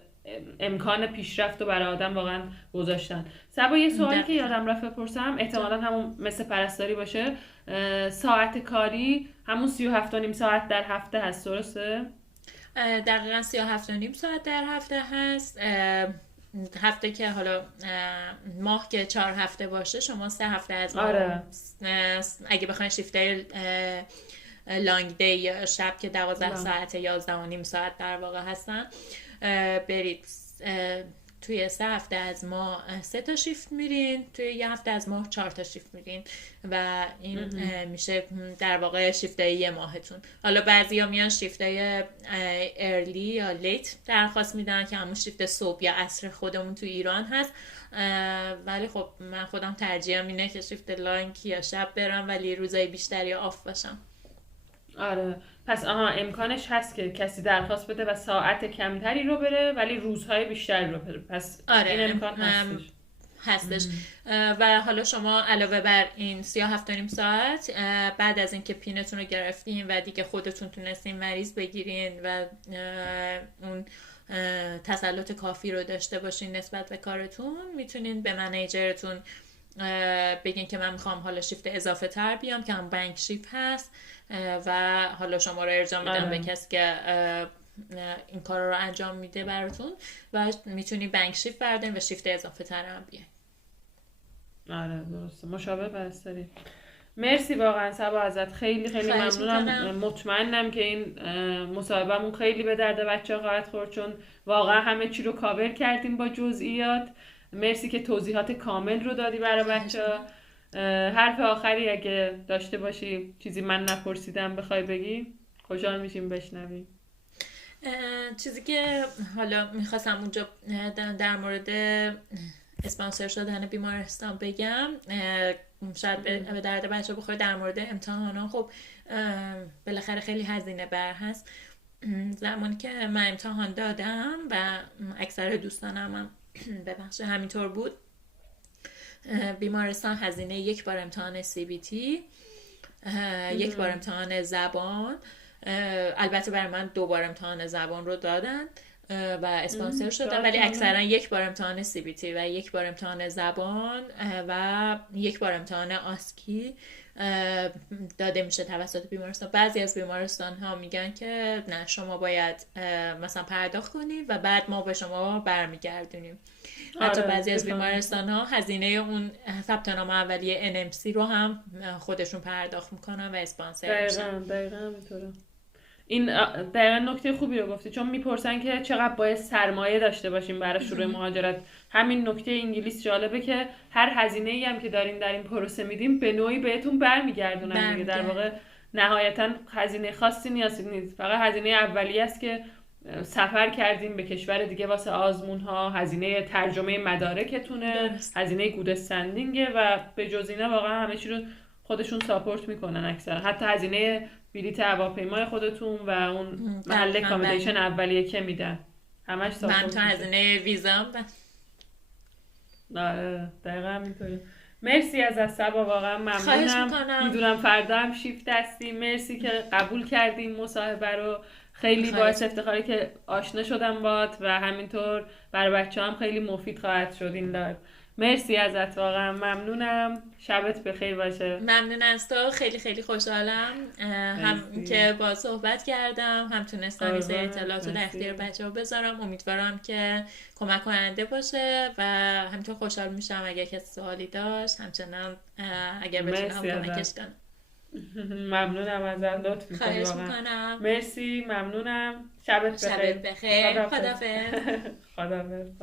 امکان پیشرفت رو برای آدم واقعا گذاشتن. صبا یه سوالی که یادم رفت بپرسم، احتمالاً همون مثل پرستاری باشه، ساعت کاری همون 37.5 ساعت در هفته هست درسته؟ دقیقا 37.5 ساعت در هفته هست. هفته که حالا ماه که 4 هفته باشه شما 3 هفته از ماه اگه بخواین شیفته لانگ دی یا شب که 12 ساعت 11.5 ساعت در واقع هستن برید توی 3 هفته از ماه 3 تا شیفت میرین، توی 1 هفته از ماه 4 تا شیفت میرین و این میشه در واقع شیفته یه ماهتون. حالا بعضیا میان شیفته ارلی یا لیت درخواست میدن که همون شیفت صبح یا عصر خودمون تو ایران هست، ولی خب من خودم ترجیحم اینه که شیفت لانگ یا شب برم ولی روزای بیشتری آف باشم. آره پس امکانش هست که کسی درخواست بده و ساعت کمتری رو بره ولی روزهای بیشتری رو بره. پس آره این امکان هستش. و حالا شما علاوه بر این 37.5 ساعت بعد از اینکه پینتون رو گرفتین و دیگه خودتون تونستین مریض بگیرین و اون تسلط کافی رو داشته باشین نسبت به کارتون، میتونین به منیجرتون بگین که من میخوام حالا شیفت اضافه تر بیام که هم بانک شیفت هست و حالا شما رو ارجاع میدم به کسی که این کار رو انجام میده براتون و میتونی بانک شیفت بردارین و شیفت اضافه تر هم بیاین. آره درسته. مشابه پرستاری. مرسی واقعا صبا ازت، خیلی خیلی ممنونم. مطمئنم که این مصاحبهمون خیلی به درد بچه‌ها خواهد خورد چون واقعا همه چی رو کاور کردیم با جزئیات. مرسی که توضیحات کامل رو دادی برای بچه‌ها. حرف آخری اگه داشته باشی، چیزی من نپرسیدم بخوای بگی، خوشحال میشیم بشنویم. چیزی که حالا میخواستم اونجا در مورد اسپانسر شدن بیمارستان بگم، شاید به درد بچه بخوره، در مورد امتحانا خب بالاخره خیلی هزینه بر هست. زمانی که من امتحان دادم و اکثر دوستانم هم ببخش همینطور بود، بیمارستان هزینه 1 بار امتحان CBT، 1 بار امتحان زبان، البته برای من 2 بار امتحان زبان رو دادن و اسپانسر شدن، ولی اکثرا 1 بار امتحان CBT و 1 بار امتحان زبان و 1 بار امتحان آسکی داده میشه توسط بیمارستان. بعضی از بیمارستان ها میگن که نه شما باید مثلا پرداخت کنید و بعد ما به شما برمیگردونیم. حتی بعضی از بیمارستان ها هزینه اون ثبت نام اولیه NMC رو هم خودشون پرداخت میکنن و اسپانسر میشن. دقیقاً اینطوره. این دقیقا نکته خوبی رو گفتی چون میپرسن که چقدر باید سرمایه داشته باشیم برای شروع مهاجرت. همین نکته انگلیس جالبه که هر هزینه‌ای هم که دارین در این پروسه میدیم به نوعی بهتون برمیگردونن دیگه. در واقع نهایتا هزینه خاصی نیست، فقط هزینه اولیه است که سفر کردیم به کشور دیگه واسه آزمون ها، هزینه ترجمه مدارکتونه، هزینه گود استندینگه و به جز اینا واقعا همه چی رو خودشون ساپورت میکنن اکثرا. حتی هزینه بلیط هواپیمای خودتون و اون محل کامودیشن اولیه که میدن همش ساپورت من تو هزینه ویزام دقیقا همینطوره. مرسی از صبا، واقعا ممنونم. میدونم فردا هم شیفت هستیم. مرسی که قبول کردیم مصاحبه رو، خیلی باعث افتخاره که آشنا شدم باهات و همینطور برای بچه‌ها هم خیلی مفید خواهد شد این لایو. مرسی ازت، واقعا ممنونم. شبت بخیر باشه. ممنون از تو، خیلی خیلی خوشحالم هم که با صحبت کردم، هم تونستم یه اطلاعات رو در اختیار بچه‌ها بذارم. امیدوارم که کمک کننده باشه و همینطور خوشحال میشم اگر کسی سوالی داشت، همچنان اگر بتونم کمکش کنم. ممنونم ازت، لطف می‌کنی. خواهش می‌کنم. مرسی، ممنونم. شبت بخیر. خداحافظ. خداحافظ.